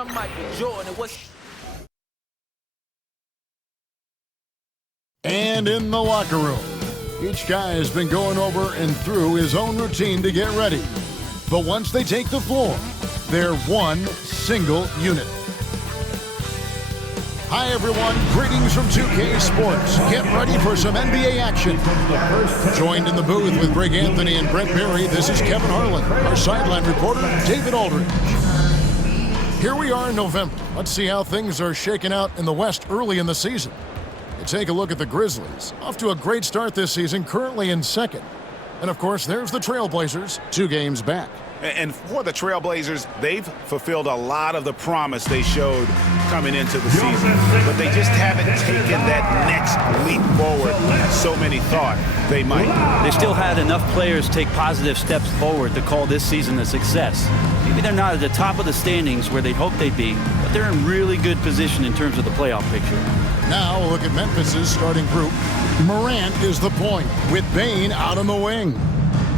I'm Michael Jordan. And in the locker room, each guy has been going over and through his own routine to get ready. But once they take the floor, they're one single unit. Hi, everyone. Greetings from 2K Sports. Get ready for some NBA action. Joined in the booth with Greg Anthony and Brent Berry, this is Kevin Harlan. Our sideline reporter, David Aldridge. Here we are in November. Let's see how things are shaking out in the West early in the season. You take a look at the Grizzlies. Off to a great start this season, currently in second. And, of course, there's the Trailblazers, 2 games back. And for the Trailblazers, they've fulfilled a lot of the promise they showed coming into the season. But they just haven't taken that next leap forward so many thought they might. They still had enough players take positive steps forward to call this season a success. Maybe they're not at the top of the standings where they'd hoped they'd be, but they're in really good position in terms of the playoff picture. Now look at Memphis's starting group. Morant is the point, with Bane out on the wing.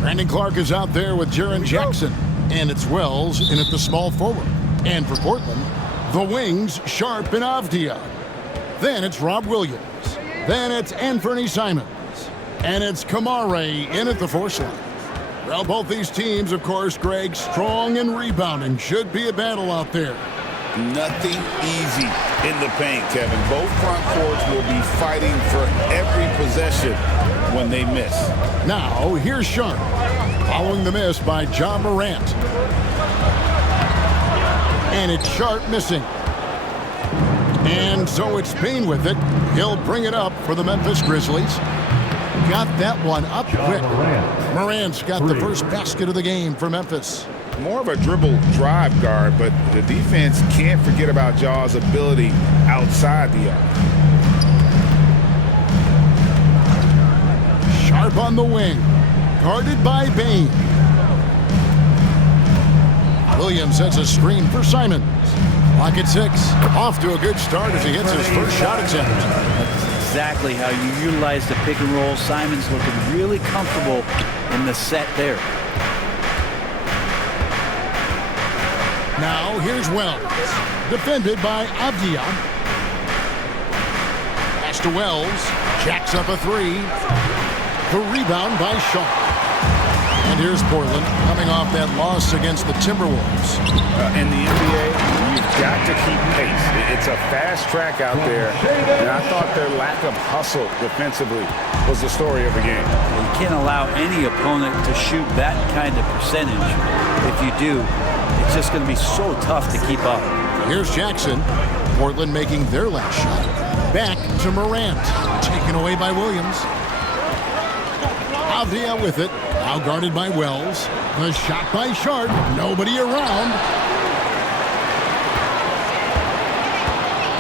Brandon Clark is out there with Jaren Jackson. And it's Wells in at the small forward. And for Portland, the wings, Sharp and Avdia. Then it's Rob Williams. Then it's Anthony Simons. And it's Kamare in at the 4 slot. Well, both these teams, of course, Greg, strong and rebounding. Should be a battle out there. Nothing easy in the paint, Kevin. Both front courts will be fighting for every possession when they miss. Now, here's Sharp, following the miss by John Morant. And it's Sharp missing. And so it's Payne with it. He'll bring it up for the Memphis Grizzlies. Got that one up quick. Morant's got the first basket of the game for Memphis. More of a dribble drive guard, but the defense can't forget about Jaw's ability outside the arc. Sharp on the wing, guarded by Bane. Williams sets a screen for Simons. Lock at 6. Off to a good start as he hits his first shot attempt. That's exactly how you utilize the pick and roll. Simons looking really comfortable in the set there. Now here's Wells, defended by Avdia. Pass to Wells, jacks up a 3. The rebound by Shaw. And here's Portland coming off that loss against the Timberwolves. In the NBA, you've got to keep pace. It's a fast track out there, and I thought their lack of hustle defensively was the story of the game. You can't allow any opponent to shoot that kind of percentage. If you do, it's just going to be so tough to keep up. Here's Jackson. Portland making their last shot. Back to Morant. Taken away by Williams. Avdia with it. Now guarded by Wells. The shot by Sharp. Nobody around.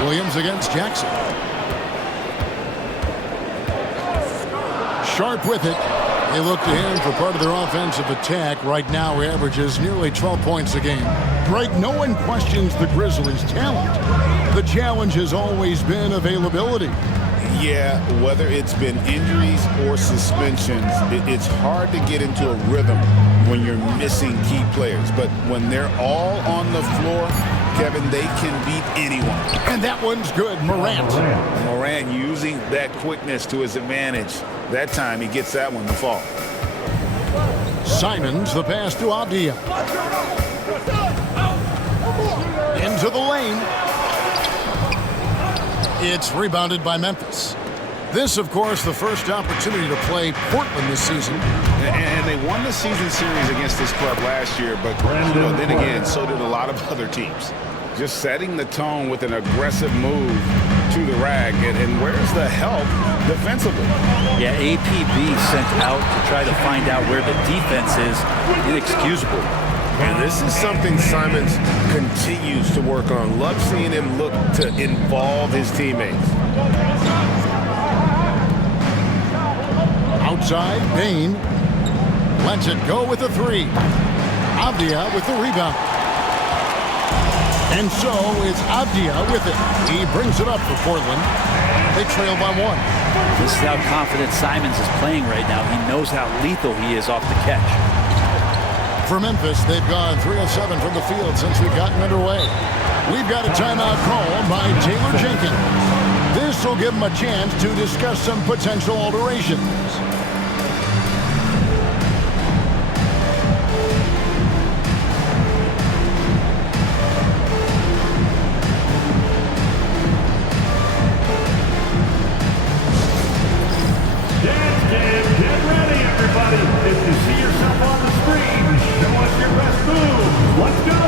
Williams against Jackson. Sharp with it. They look to him for part of their offensive attack. Right now, he averages nearly 12 points a game. Greg, no one questions the Grizzlies' talent. The challenge has always been availability. Yeah, whether it's been injuries or suspensions, it's hard to get into a rhythm when you're missing key players. But when they're all on the floor, Kevin, they can beat anyone. And that one's good, Morant. Morant using that quickness to his advantage. That time he gets that one to fall. Simons, the pass to Avdia. Into the lane. It's rebounded by Memphis. This, of course, the first opportunity to play Portland this season. And they won the season series against this club last year, but then again, so did a lot of other teams. Just setting the tone with an aggressive move to the rag. And where's the help defensively? Yeah, APB sent out to try to find out where the defense is. Inexcusable. And this is something Simons continues to work on. Love seeing him look to involve his teammates. Outside, Bane lets it go with a 3. Avdia with the rebound. And so it's Avdia with it. He brings it up for Portland. They trail by 1. This is how confident Simons is playing right now. He knows how lethal he is off the catch. For Memphis, they've gone 3 of 7 from the field since we've gotten underway. We've got a timeout called by Taylor Jenkins. This will give them a chance to discuss some potential alterations. Get ready, everybody. If you see yourself on the screen, show us your best move. Let's go.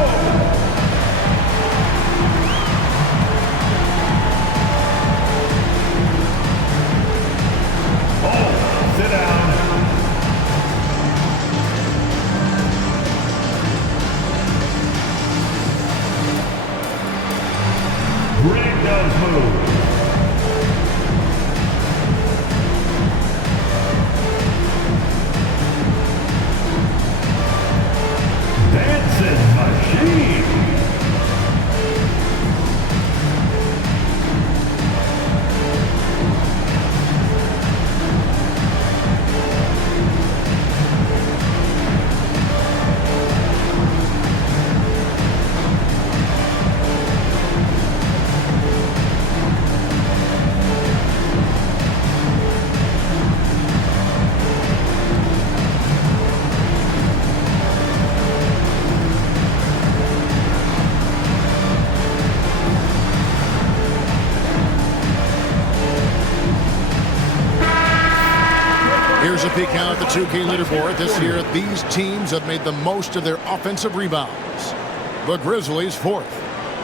Oh, sit down. Break those moves. Dancing machine. Here's a peek now at the 2K leaderboard. This year, these teams have made the most of their offensive rebounds. The Grizzlies 4th.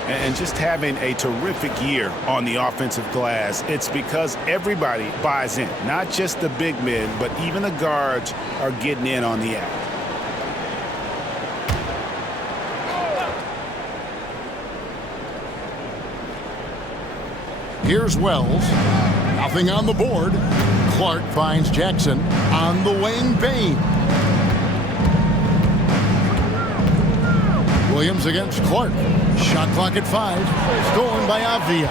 And just having a terrific year on the offensive glass, it's because everybody buys in. Not just the big men, but even the guards are getting in on the act. Here's Wells. Nothing on the board. Clark finds Jackson on the wing. Bain. Williams against Clark. Shot clock at 5. Stolen by Avdia.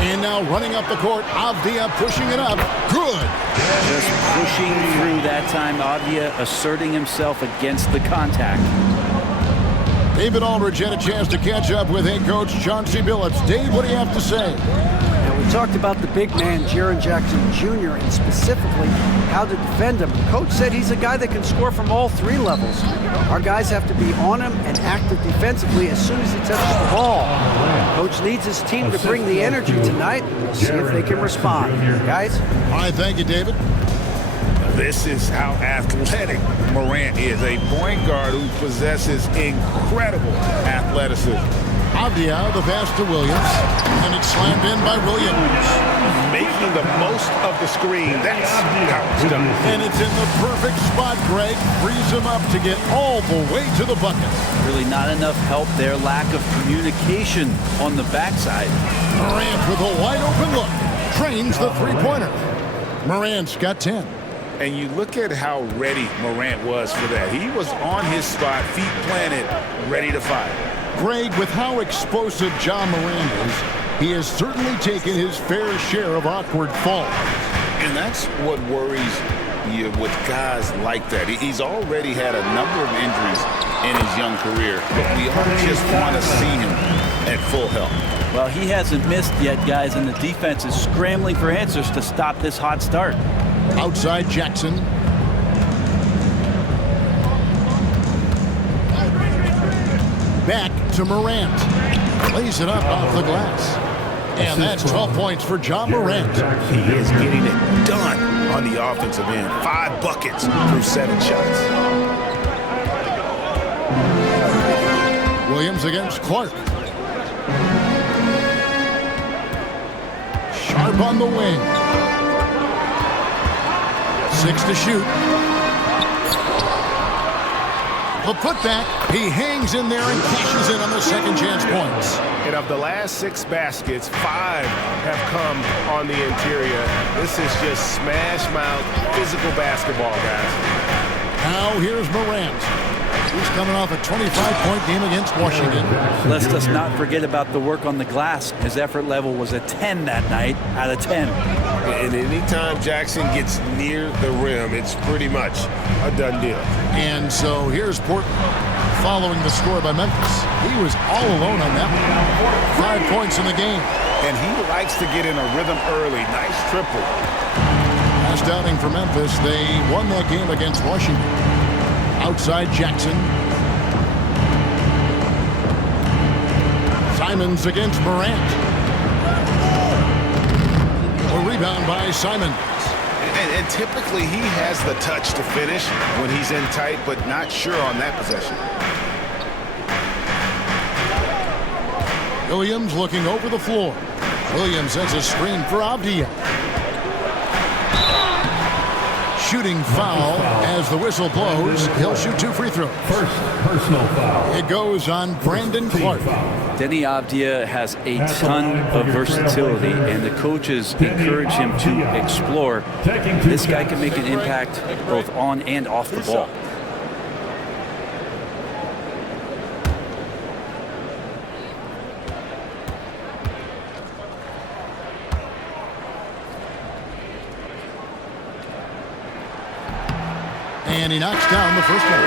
And now running up the court, Avdia pushing it up. Good. Just pushing through that time. Avdia asserting himself against the contact. David Aldridge had a chance to catch up with head coach Chauncey Billups. Dave, what do you have to say? We talked about the big man, Jayson Jackson Jr., and specifically how to defend him. The coach said he's a guy that can score from all 3 levels. Our guys have to be on him and active defensively as soon as he touches the ball. Coach needs his team to bring the energy tonight. We'll see if they can respond. Guys? All right, thank you, David. This is how athletic Morant is, a point guard who possesses incredible athleticism. Avdia, the pass to Williams, and it's slammed in by Williams. Making the most of the screen. That's how it's done. And it's in the perfect spot, Greg. Frees him up to get all the way to the bucket. Really not enough help there. Lack of communication on the backside. Morant with a wide open look. Trains the three-pointer. Morant's got 10. And you look at how ready Morant was for that. He was on his spot, feet planted, ready to fire. Greg, with how explosive John Morant is, he has certainly taken his fair share of awkward falls. And that's what worries you with guys like that. He's already had a number of injuries in his young career, but we all just want to see him at full health. Well, he hasn't missed yet, guys, and the defense is scrambling for answers to stop this hot start. Outside Jackson. Back to Morant. Lays it up off the glass. And that's 12 points for John Morant. He is getting it done on the offensive end. 5 buckets through 7 shots. Williams against Clark. Sharp on the wing. 6 to shoot. The putback, he hangs in there and cashes in on the second chance points. And of the last 6 baskets, 5 have come on the interior. This is just smash mouth, physical basketball, guys. Now here's Morant. He's coming off a 25-point game against Washington. Let's just not forget about the work on the glass. His effort level was a 10 that night out of 10. And anytime Jackson gets near the rim, it's pretty much a done deal. And so here's Portland following the score by Memphis. He was all alone on that one. 5 points in the game. And he likes to get in a rhythm early. Nice triple. Last outing for Memphis, they won that game against Washington. Outside Jackson. Simons against Morant. A rebound by Simons. And typically he has the touch to finish when he's in tight, but not sure on that possession. Williams looking over the floor. Williams sends a screen for Avdia. Shooting foul as the whistle blows. He'll shoot 2 free throws. First personal foul. It goes on Brandon Clark. Denny Avdia has a ton of versatility, and the coaches encourage him to explore. This guy can make an impact both on and off the ball. And he knocks down the first one.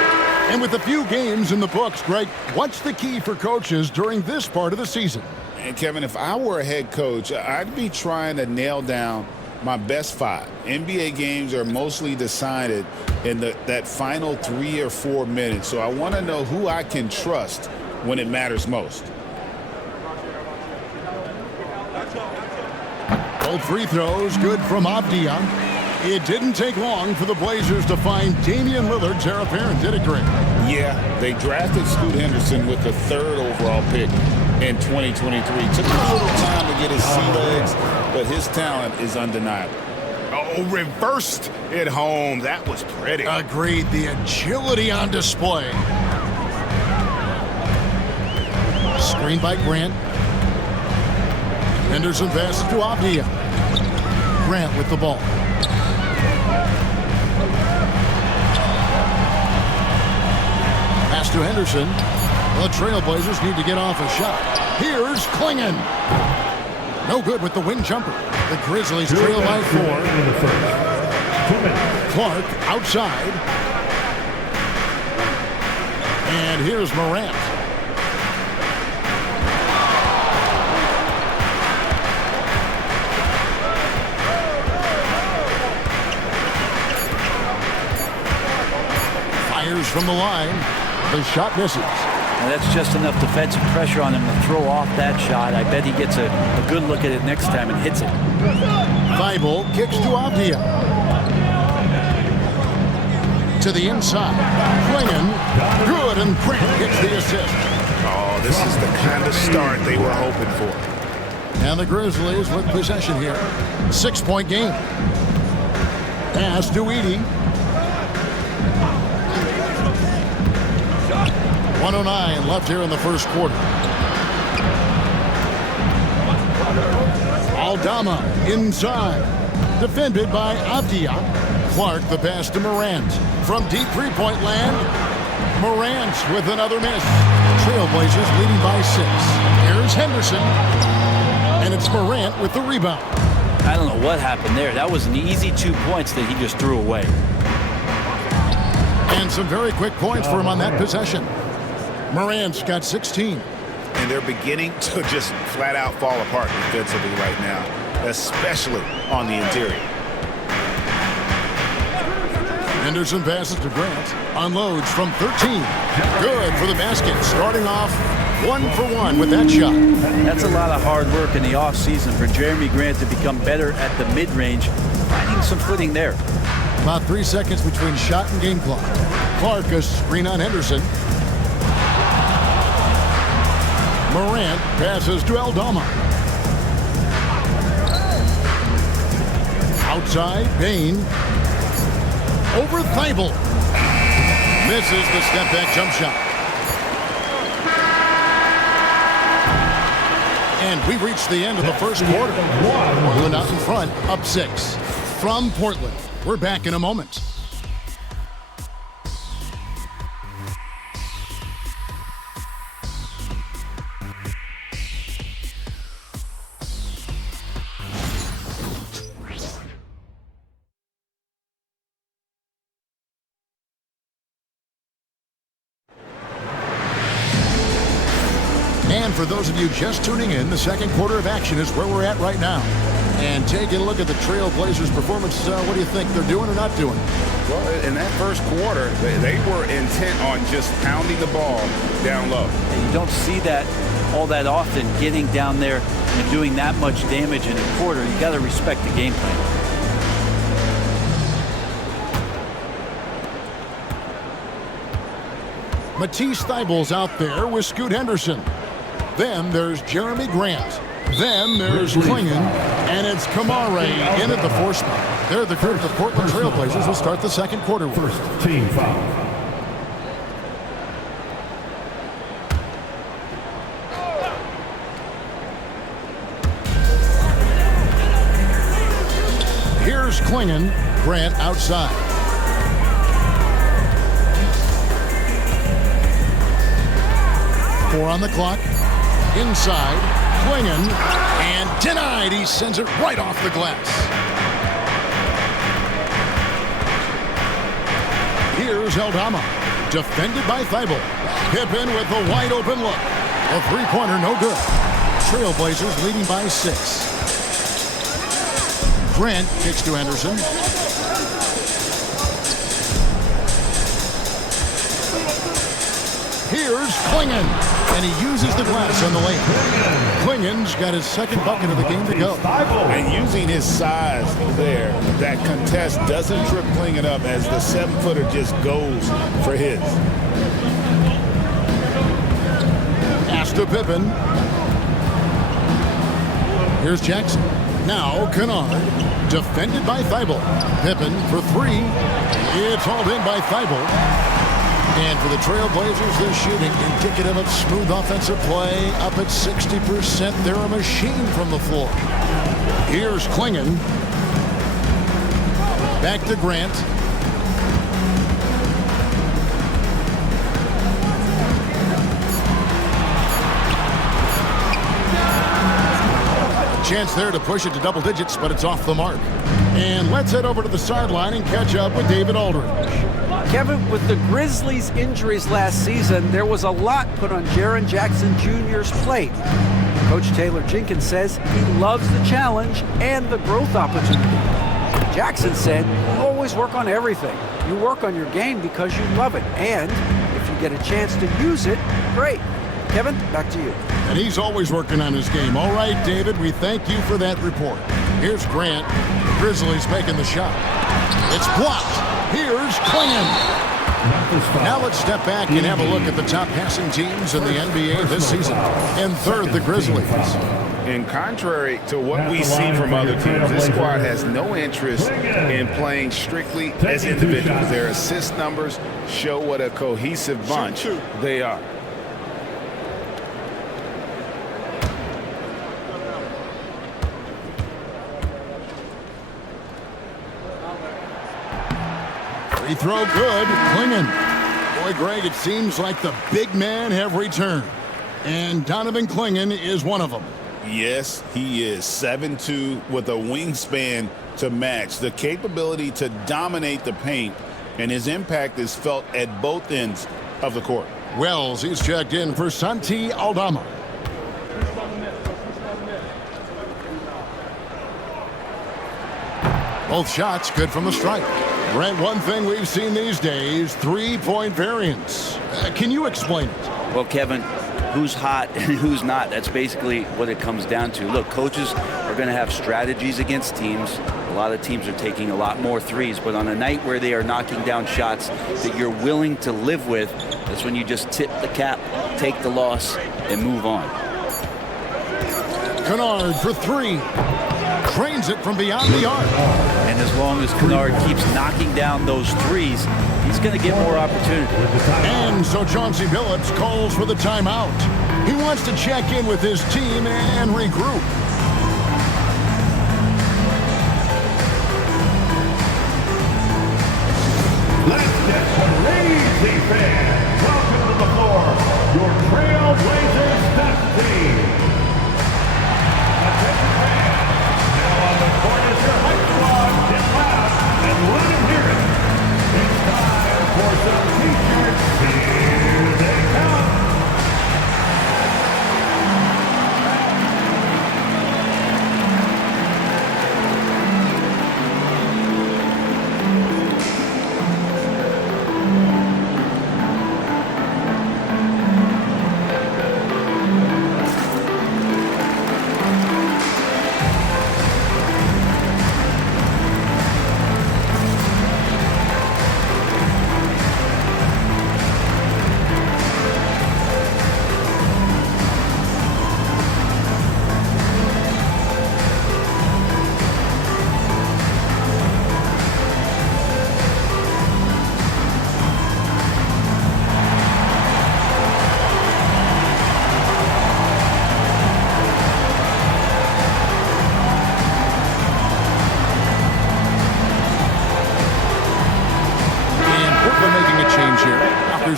And with a few games in the books, Greg, what's the key for coaches during this part of the season? And Kevin, if I were a head coach, I'd be trying to nail down my best 5. NBA games are mostly decided in that final 3 or 4 minutes. So I want to know who I can trust when it matters most. Both free throws good from Avdia. It didn't take long for the Blazers to find Damian Lillard's heir apparent, did it, Greg? Yeah, they drafted Scoot Henderson with the 3rd overall pick in 2023. Took him a little time to get his sea legs, but his talent is undeniable. Oh, reversed it home. That was pretty. Agreed. The agility on display. Screen by Grant. Henderson passes to Avdia. Grant with the ball. Pass to Henderson. The Trailblazers need to get off a shot. Here's Klingon. No good with the wing jumper. The Grizzlies trail by 4. Clark outside. And here's Morant. Fires from the line. The shot misses. And that's just enough defensive pressure on him to throw off that shot. I bet he gets a good look at it next time and hits it. Thibault kicks to Avdia. To the inside. Klingon. Good, and Grant gets the assist. Oh, this is the kind of start they were hoping for. And the Grizzlies with possession here. 6-point game. Pass to Edey. 1:09 left here in the first quarter. Aldama inside. Defended by Avdia. Clark the pass to Morant. From deep three-point land, Morant with another miss. Trailblazers leading by 6. Here's Henderson. And it's Morant with the rebound. I don't know what happened there. That was an easy 2 points that he just threw away. And some very quick points for him on that possession. Morant's got 16. And they're beginning to just flat out fall apart defensively right now, especially on the interior. Henderson passes to Grant. Unloads from 13. Good for the basket. Starting off 1 for 1 with that shot. That's a lot of hard work in the offseason for Jeremy Grant to become better at the mid-range, finding some footing there. About 3 seconds between shot and game clock. Clark a screen on Henderson. Morant passes to Aldama. Outside, Bain. Over Thibault. Misses the step-back jump shot. And we reached the end of the first quarter. Portland out in front, up 6. From Portland, we're back in a moment. And for those of you just tuning in, the second quarter of action is where we're at right now. And taking a look at the Trailblazers' performance, what do you think they're doing or not doing? Well, in that first quarter, they were intent on just pounding the ball down low. And you don't see that all that often, getting down there and doing that much damage in a quarter. You got to respect the game plan. Matisse Thybulle's out there with Scoot Henderson. Then there's Jeremy Grant. Then there's Klingon, and it's Kamare in at the 4th spot. They're the group the Portland Trailblazers will start the second quarter with. First team foul. Here's Klingon, Grant outside. Four on the clock. Inside, Klingon, and denied. He sends it right off the glass. Here's Aldama, defended by Thibault. Pippen with the wide open look. A three-pointer, no good. Trailblazers leading by 6. Grant kicks to Henderson. Here's Klingon, and he uses the glass on the lane. Klingon's got his second bucket of the game to go. And using his size there, that contest doesn't trip Klingon up as the 7-footer just goes for his. Pass to Pippen. Here's Jackson. Now Kennard, defended by Thibault. Pippen for 3. It's hauled in by Thibault. And for the Trailblazers, they're shooting indicative of smooth offensive play. Up at 60%. They're a machine from the floor. Here's Klingon. Back to Grant. Chance there to push it to double digits, but it's off the mark. And let's head over to the sideline and catch up with David Aldridge. Kevin, with the Grizzlies' injuries last season, there was a lot put on Jaren Jackson Jr.'s plate. Coach Taylor Jenkins says he loves the challenge and the growth opportunity. Jackson said, "You always work on everything. You work on your game because you love it. And if you get a chance to use it, great." Kevin, back to you. And he's always working on his game. All right, David, we thank you for that report. Here's Grant. The Grizzlies making the shot. It's blocked. Here's Klingon. Now let's step back and have a look at the top passing teams in the NBA this season. In third, the Grizzlies. And contrary to what we see from other teams, this squad has no interest in playing strictly as individuals. Their assist numbers show what a cohesive bunch they are. Free throw good. Klingon. Boy, Greg, it seems like the big men have returned. And Donovan Klingon is one of them. Yes, he is. 7'2" with a wingspan to match. The capability to dominate the paint, and his impact is felt at both ends of the court. Wells, he's checked in for Santi Aldama. Both shots good from the stripe. Brent, one thing we've seen these days, three-point variance. Can you explain it? Well, Kevin, who's hot and who's not, that's basically what it comes down to. Look, coaches are going to have strategies against teams. A lot of teams are taking a lot more threes, but on a night where they are knocking down shots that you're willing to live with, that's when you just tip the cap, take the loss, and move on. Kennard for 3. Trains it from beyond the arc. And as long as Kennard keeps knocking down those threes, he's going to get more opportunity. And so Chauncey Billups calls for the timeout. He wants to check in with his team and regroup. Let's get crazy, fans. Welcome to the floor, your Trailblazers best team. Attention, fans. Now on the court is your hype squad. Get loud and let them hear it. It's time for some t-shirts. Here they come.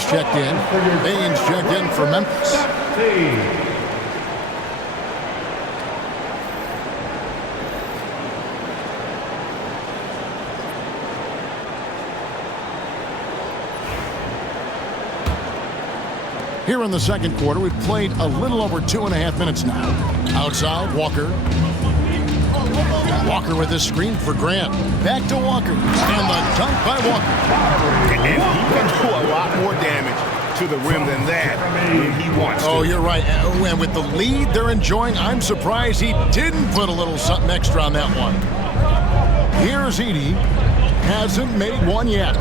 checked in. Baines checked in for Memphis. Here in the second quarter, we've played a little over 2.5 minutes now. Outside, Walker. Walker with his screen for Grant. Back to Walker. And the dunk by Walker. And he can do a lot more damage to the rim than that when he wants to. Oh, you're right. And with the lead they're enjoying, I'm surprised he didn't put a little something extra on that one. Here's Edey. Hasn't made one yet.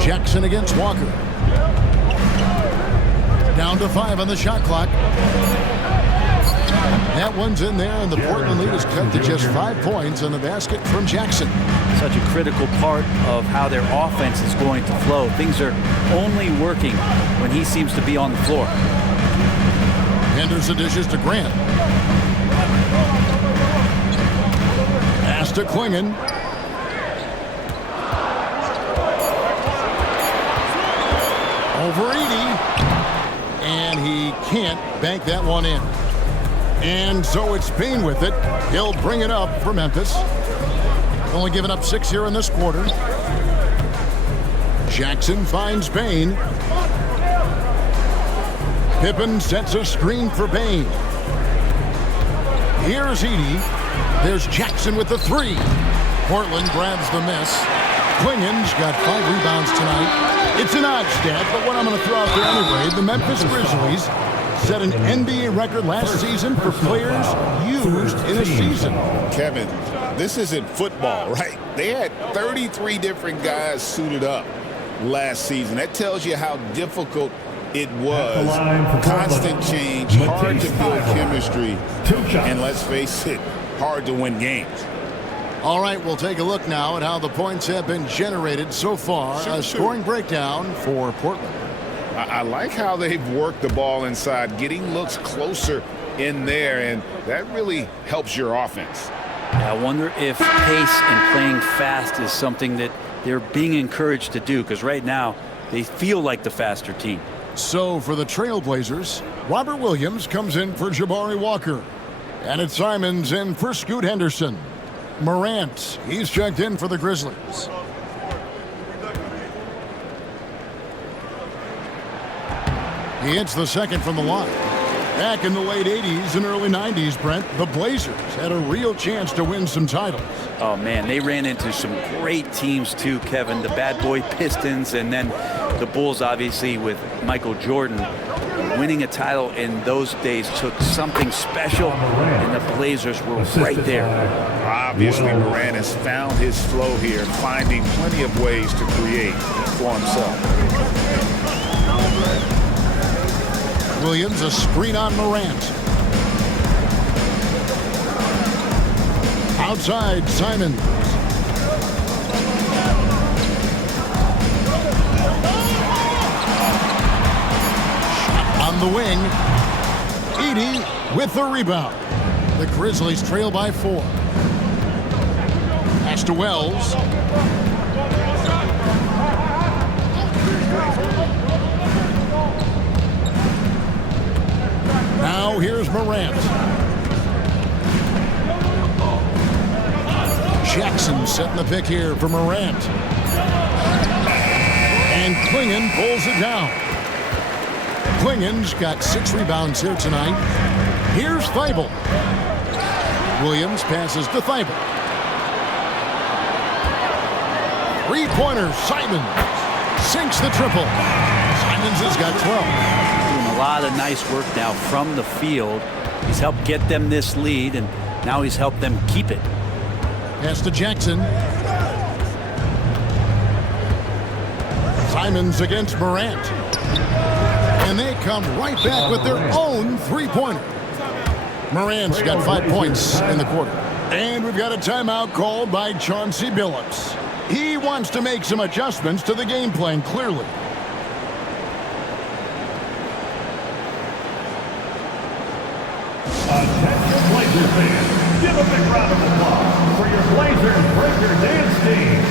Jackson against Walker. Down to 5 on the shot clock. That one's in there, and the Portland lead is cut to just 5 points on the basket from Jackson. Such a critical part of how their offense is going to flow. Things are only working when he seems to be on the floor. Henderson dishes to Grant. Pass to Klingon. Over Edey. And he can't bank that one in. And so it's Payne with it. He'll bring it up for Memphis. Only giving up 6 here in this quarter. Jackson finds Payne. Pippen sets a screen for Payne. Here's Edey. There's Jackson with the 3. Portland grabs the miss. Klingon's got 5 rebounds tonight. It's an odd stat, but what I'm going to throw out there anyway, the Memphis Grizzlies set an NBA record last season for players used in a season. Kevin, this isn't football, right? They had 33 different guys suited up last season. That tells you how difficult it was. Constant change, hard to build chemistry, and let's face it, hard to win games. All right, we'll take a look now at how the points have been generated so far. A scoring breakdown for Portland. I like how they've worked the ball inside, getting looks closer in there, and that really helps your offense. I wonder if pace and playing fast is something that they're being encouraged to do, because right now they feel like the faster team. So for the Trailblazers, Robert Williams comes in for Jabari Walker. And it's Simons in for Scoot Henderson. Morant, he's checked in for the Grizzlies. He hits the second from the line. Back in the late 80s and early 90s, Brent, the Blazers had a real chance to win some titles. Oh, man, they ran into some great teams, too, Kevin. The bad boy Pistons and then the Bulls, obviously, with Michael Jordan. Winning a title in those days took something special, and the Blazers were right there. Obviously, Morant has found his flow here, finding plenty of ways to create for himself. Williams, a screen on Morant. Outside, Simons. On the wing, Edey with the rebound. The Grizzlies trail by 4. Pass to Wells. Now here's Morant. Jackson setting the pick here for Morant. And Klingon pulls it down. Klingon's got 6 rebounds here tonight. Here's Thibault. Williams passes to Thibault. 3-pointer, Simons. Sinks the triple. Simons has got 12. Doing a lot of nice work now from the field. He's helped get them this lead, and now he's helped them keep it. Pass to Jackson. Simons against Morant. And they come right back with their own 3-pointer. Morant's got 5 points in the quarter. And we've got a timeout called by Chauncey Billups. He wants to make some adjustments to the game plan, clearly. Attention Blazers fans, give a big round of applause for your Blazers Breaker Dance team.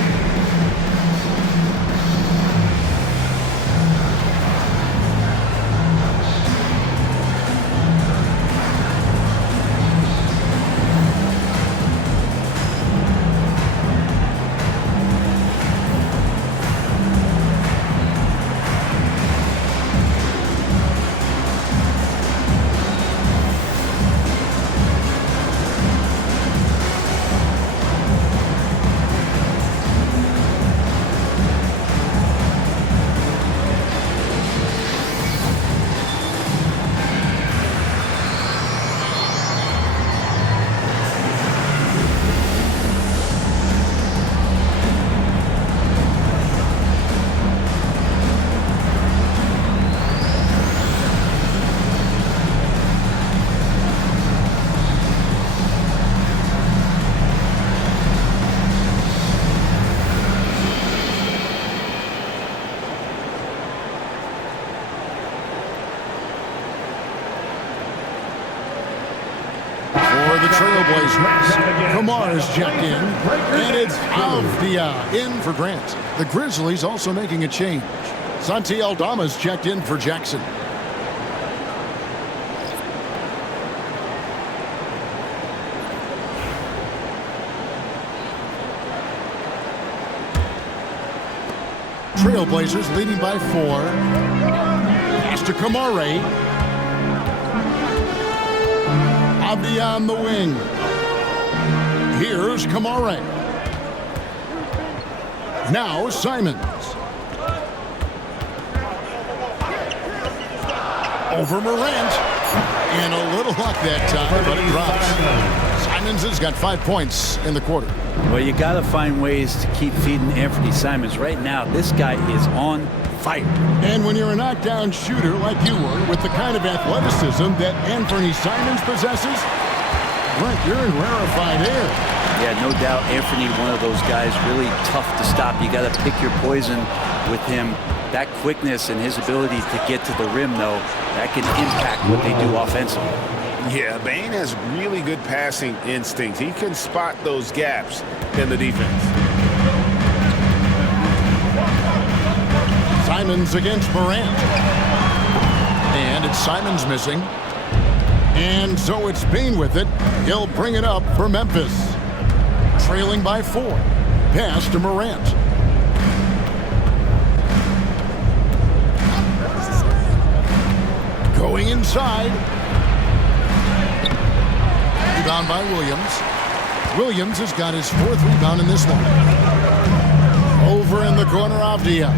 Trailblazers. Kamar's checked in, and it's Avdia in for Grant. The Grizzlies also making a change. Santi Aldama's checked in for Jackson. Trailblazers leading by 4. Pass to Kamare. Avdia on the wing. Here's Kamare. Now Simons. Over Morant. And a little luck that time, but it drops. Simons has got 5 points in the quarter. Well, you got to find ways to keep feeding Anthony Simons. Right now, this guy is on fire. And when you're a knockdown shooter like you were, with the kind of athleticism that Anthony Simons possesses, Brent, you're in rarefied air. Yeah, no doubt Anthony, one of those guys, really tough to stop. You got to pick your poison with him. That quickness and his ability to get to the rim, though, that can impact what they do offensively. Yeah, Bane has really good passing instincts. He can spot those gaps in the defense. Simons against Morant. And it's Simons missing. And so it's Bane with it. He'll bring it up for Memphis. Trailing by 4. Pass to Morant. Going inside. Rebound by Williams. Williams has got his 4th rebound in this one. Over in the corner, Avdia.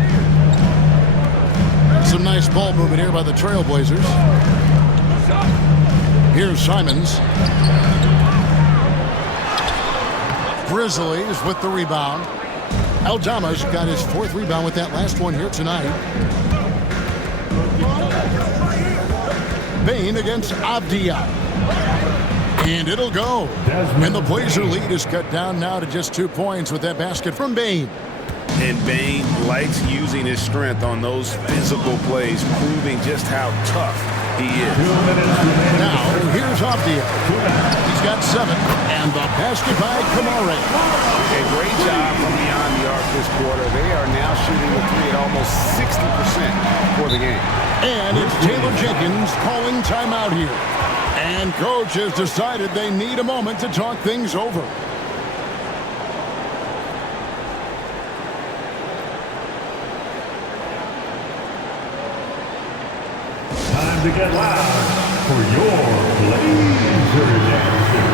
Some nice ball movement here by the Trailblazers. Here's Simons. Grizzlies with the rebound. Aldama's got his 4th rebound with that last one here tonight. Bane against Avdia. And it'll go. And the Blazer lead is cut down now to just 2 points with that basket from Bane. And Bane likes using his strength on those physical plays, proving just how tough he is. Now, here's Avdia. He's got 7. And the basket by Kamare. A great job from beyond the arc this quarter. They are now shooting the 3 at almost 60% for the game. And it's Taylor Jenkins calling timeout here. And coach has decided they need a moment to talk things over. Time to get loud for your Blazer Dancer.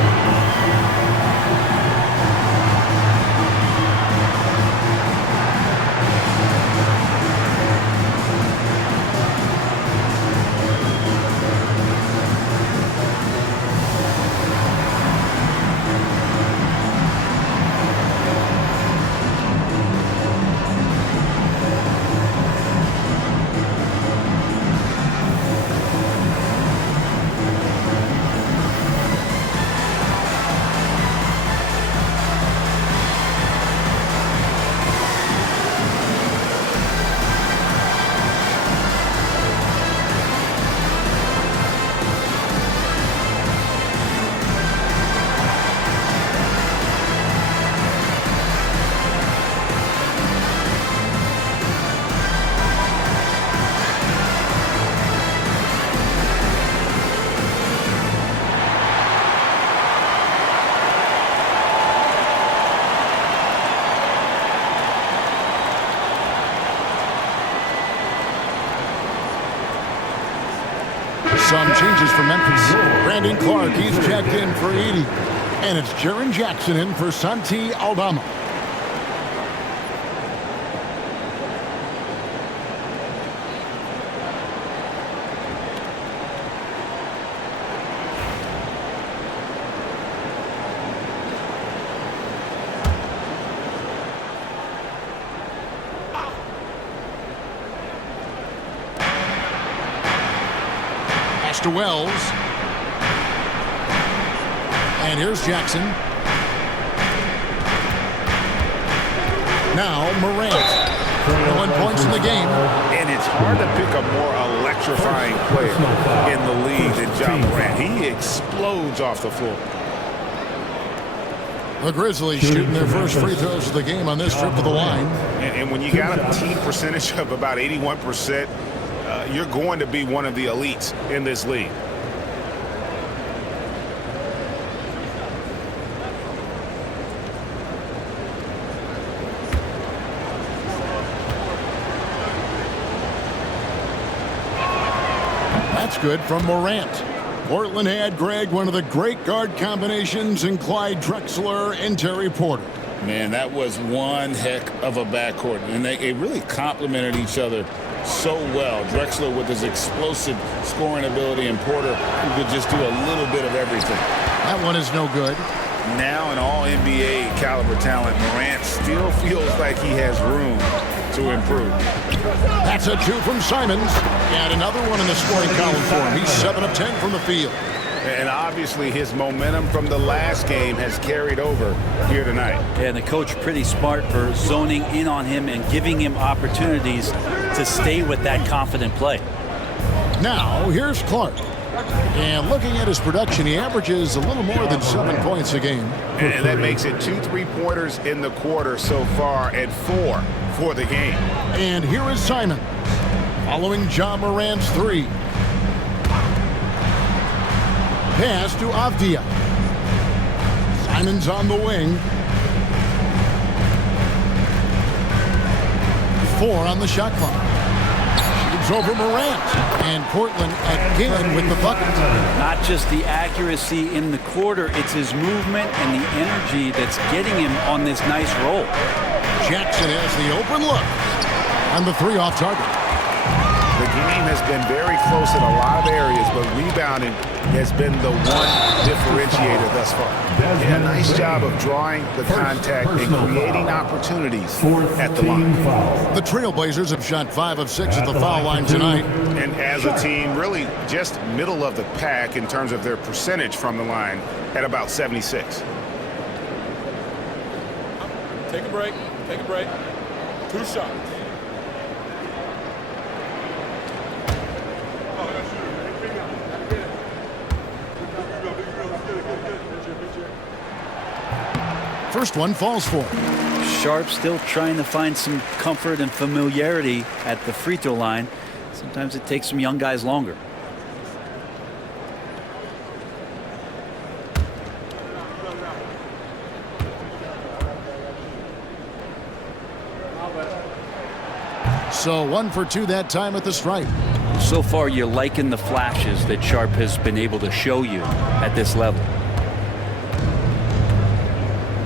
Some changes for Memphis. Brandon Clark, he's checked in for 80. And it's Jaren Jackson in for Santi Aldama. To Wells. And here's Jackson. Now Morant. 1 points in the game. And it's hard to pick a more electrifying player in the league than Ja Morant. He explodes off the floor. The Grizzlies shooting their first free throws of the game on this trip to the line. And when you got a team percentage of about 81%, you're going to be one of the elites in this league. That's good from Morant. Portland had, Greg, one of the great guard combinations in Clyde Drexler and Terry Porter. Man, that was one heck of a backcourt, and they really complemented each other so well. Drexler with his explosive scoring ability, and Porter who could just do a little bit of everything. That one is no good. Now an all-NBA caliber talent, Morant still feels like he has room to improve. That's a 2 from Simons, and another one in the scoring column for him. He's 7 of 10 from the field. And obviously his momentum from the last game has carried over here tonight. Yeah, and the coach pretty smart for zoning in on him and giving him opportunities to stay with that confident play. Now, here's Clark. And looking at his production, he averages a little more than 7 points a game. And that makes it 2 3-pointers in the quarter so far and 4 for the game. And here is Simon, following John Morant's 3. Pass to Avdia. Simon's on the wing. 4 on the shot clock. Shoots over Morant. And Portland again with the bucket. Not just the accuracy in the quarter, it's his movement and the energy that's getting him on this nice roll. Jackson has the open look. On the 3 off target. The game has been very close in a lot of areas, but rebounding has been the one differentiator thus far. Yeah, a nice job of drawing the contact and creating opportunities at the line. The Trailblazers have shot 5 of 6 at the foul line tonight. And as a team, really just middle of the pack in terms of their percentage from the line at about 76. Take a break. Take a break. 2 shots. First one falls for him. Sharp still trying to find some comfort and familiarity at the free throw line. Sometimes it takes some young guys longer. So 1 for 2 that time at the stripe. So far, you're liking the flashes that Sharp has been able to show you at this level.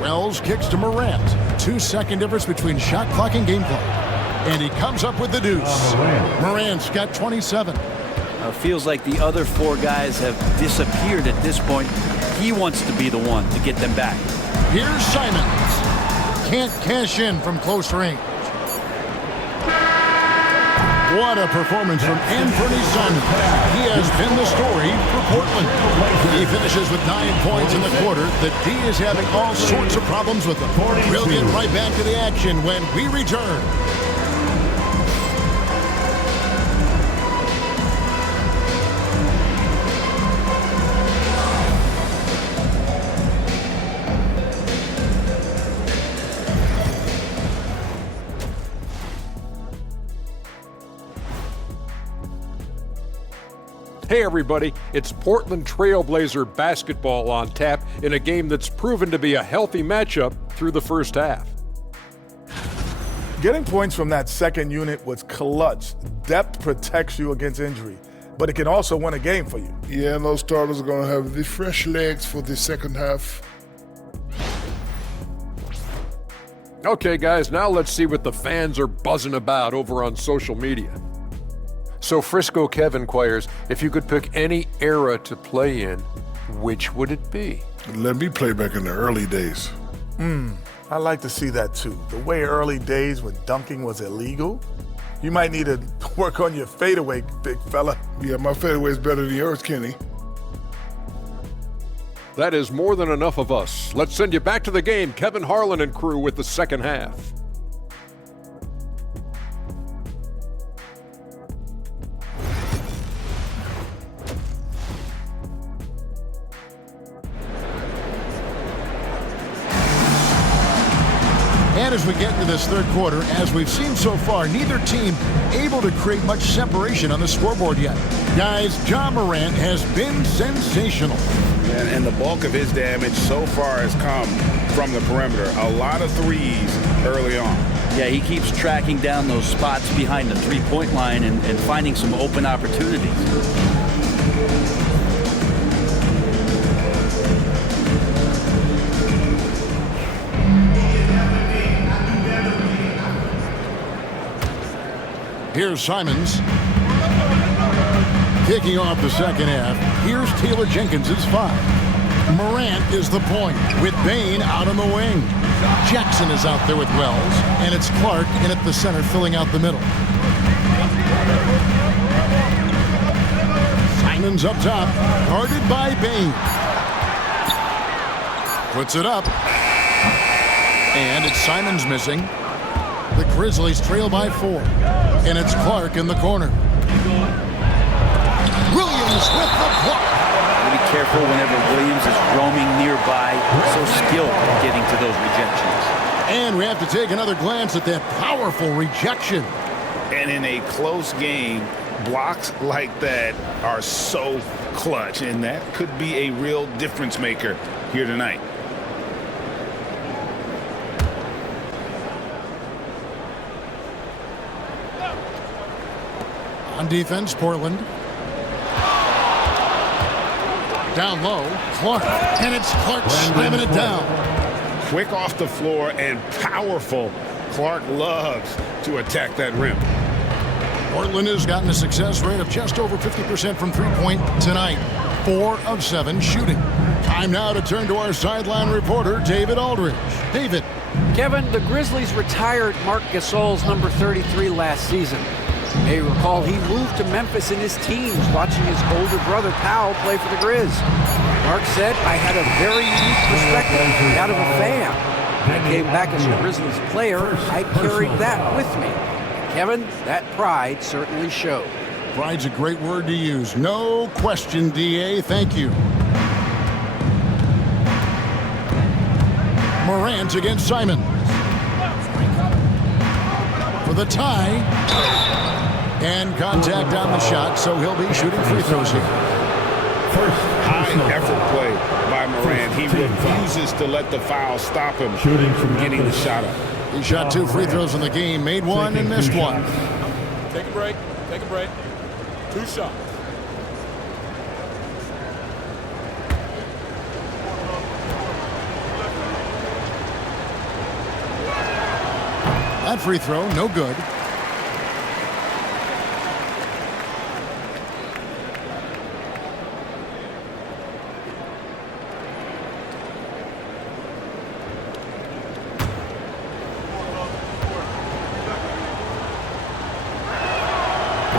Wells kicks to Morant. 2-second difference between shot clock and game clock. And he comes up with the deuce. Morant's got 27. Feels like the other 4 guys have disappeared at this point. He wants to be the one to get them back. Here's Simons. Can't cash in from close range. What a performance from Anthony Simons. He has been the story for Portland. He finishes with 9 points in the quarter. The D is having all sorts of problems with him. We'll get right back to the action when we return. Hey everybody, it's Portland Trailblazer basketball on tap in a game that's proven to be a healthy matchup through the first half. Getting points from that second unit was clutch. Depth protects you against injury, but it can also win a game for you. Yeah, and those starters are going to have the fresh legs for the second half. Okay guys, now let's see what the fans are buzzing about over on social media. So Frisco Kev inquires, if you could pick any era to play in, which would it be? Let me play back in the early days. I like to see that too. The way early days when dunking was illegal. You might need to work on your fadeaway, big fella. Yeah, my fadeaway is better than yours, Kenny. That is more than enough of us. Let's send you back to the game, Kevin Harlan and crew with the second half. And as we get into this third quarter, as we've seen so far, neither team able to create much separation on the scoreboard yet. Guys, Ja Morant has been sensational. And the bulk of his damage so far has come from the perimeter. A lot of threes early on. Yeah, he keeps tracking down those spots behind the three-point line and finding some open opportunities. Here's Simons. Kicking off the second half, here's Taylor Jenkins' 5. Morant is the point with Bane out on the wing. Jackson is out there with Wells, and it's Clark in at the center filling out the middle. Simons up top, guarded by Bane. Puts it up. And it's Simons missing. The Grizzlies trail by 4. And it's Clark in the corner. Williams with the block. Be careful whenever Williams is roaming nearby. So skilled at getting to those rejections. And we have to take another glance at that powerful rejection. And in a close game, blocks like that are so clutch. And that could be a real difference maker here tonight. On defense, Portland. Down low, Clark. And it's Clark slamming it down. Quick off the floor and powerful. Clark loves to attack that rim. Portland has gotten a success rate of just over 50% from three-point tonight. 4 of 7 shooting. Time now to turn to our sideline reporter, David Aldridge. David. Kevin, the Grizzlies retired Marc Gasol's number 33 last season. You may recall he moved to Memphis in his teens, watching his older brother Powell play for the Grizz. Mark said, I had a very unique perspective out of a fan. When I came back as a Grizzlies player, I carried that with me. Kevin, that pride certainly showed. Pride's a great word to use. No question, D.A. Thank you. Morant against Simons. For the tie. And contact on the shot, so he'll be shooting free throws here. High effort play by Morant. He refuses to let the foul stop him from getting the shot up. He shot 2 free throws in the game, made 1 and missed 1. Take a break. Take a break. 2 shots. That free throw, no good.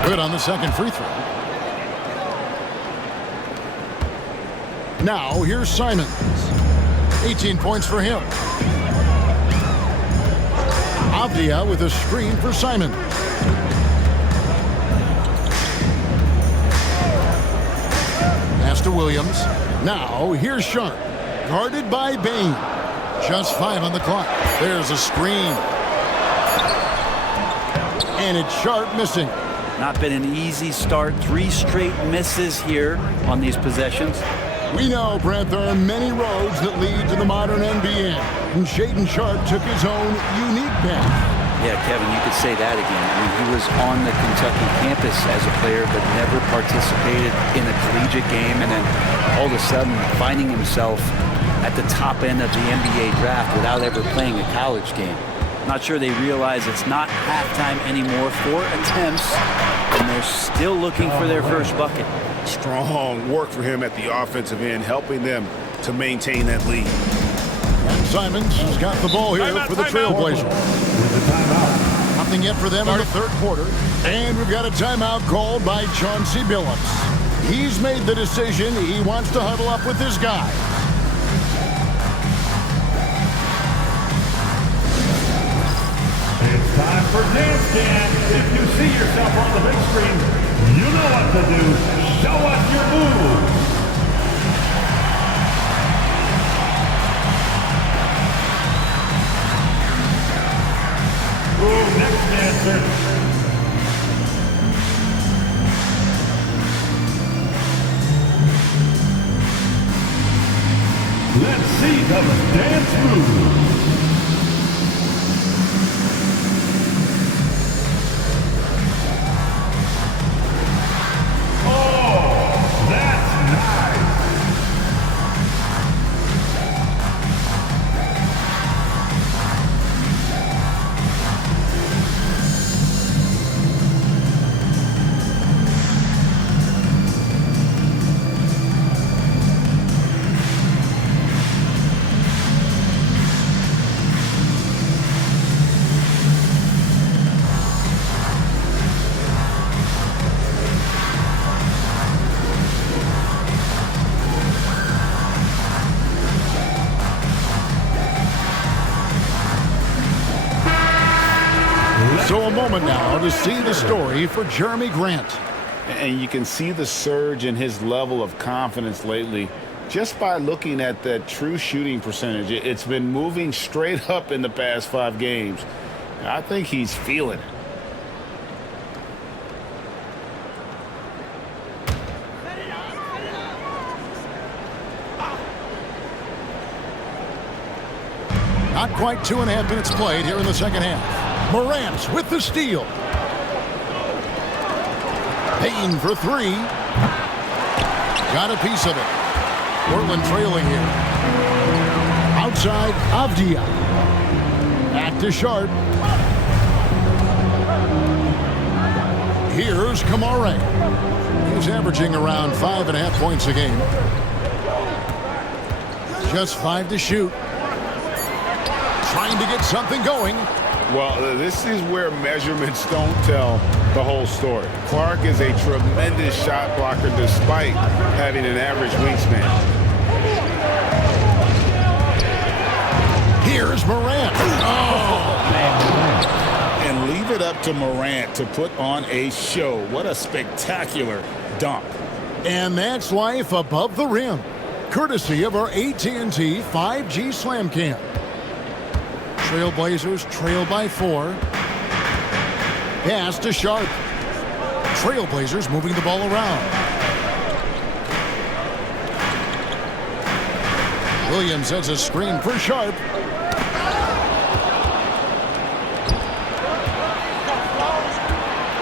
Good on the second free throw. Now, here's Simons. 18 points for him. Avdia with a screen for Simons. Pass to Williams. Now, here's Sharp. Guarded by Bane. Just 5 on the clock. There's a screen. And it's Sharp missing. Not been an easy start. 3 straight misses here on these possessions. We know, Brent, there are many roads that lead to the modern NBA. And Jayson Sharp took his own unique path. Yeah, Kevin, you could say that again. I mean, he was on the Kentucky campus as a player, but never participated in a collegiate game. And then all of a sudden finding himself at the top end of the NBA draft without ever playing a college game. Not sure they realize it's not halftime anymore. 4 attempts, and they're still looking for their first bucket. Strong work for him at the offensive end, helping them to maintain that lead. And Simons has got the ball here for the Trailblazers. Nothing yet for them in the third quarter. And we've got a timeout called by Chauncey Billups. He's made the decision. He wants to huddle up with his guy. It's time for Dance Dance. If you see yourself on the big screen, you know what to do. Show us your moves. of dance moves. Oh, that's nice. So a moment now to see the story for Jeremy Grant. And you can see the surge in his level of confidence lately just by looking at that true shooting percentage. It's been moving straight up in the past 5 games. I think he's feeling it. Not quite 2.5 minutes played here in the second half. Morant with the steal. Payne for 3. Got a piece of it. Portland trailing here. Outside, Avdia. Back to Sharp. Here's Kamare. He's averaging around 5.5 points a game. Just 5 to shoot. Trying to get something going. Well, this is where measurements don't tell the whole story. Clark is a tremendous shot blocker despite having an average wingspan. Here's Morant. And leave it up to Morant to put on a show. What a spectacular dunk. And that's life above the rim, courtesy of our AT&T 5G Slam Cam. Trailblazers trail by 4. Pass to Sharp. Trailblazers moving the ball around. Williams has a screen for Sharp.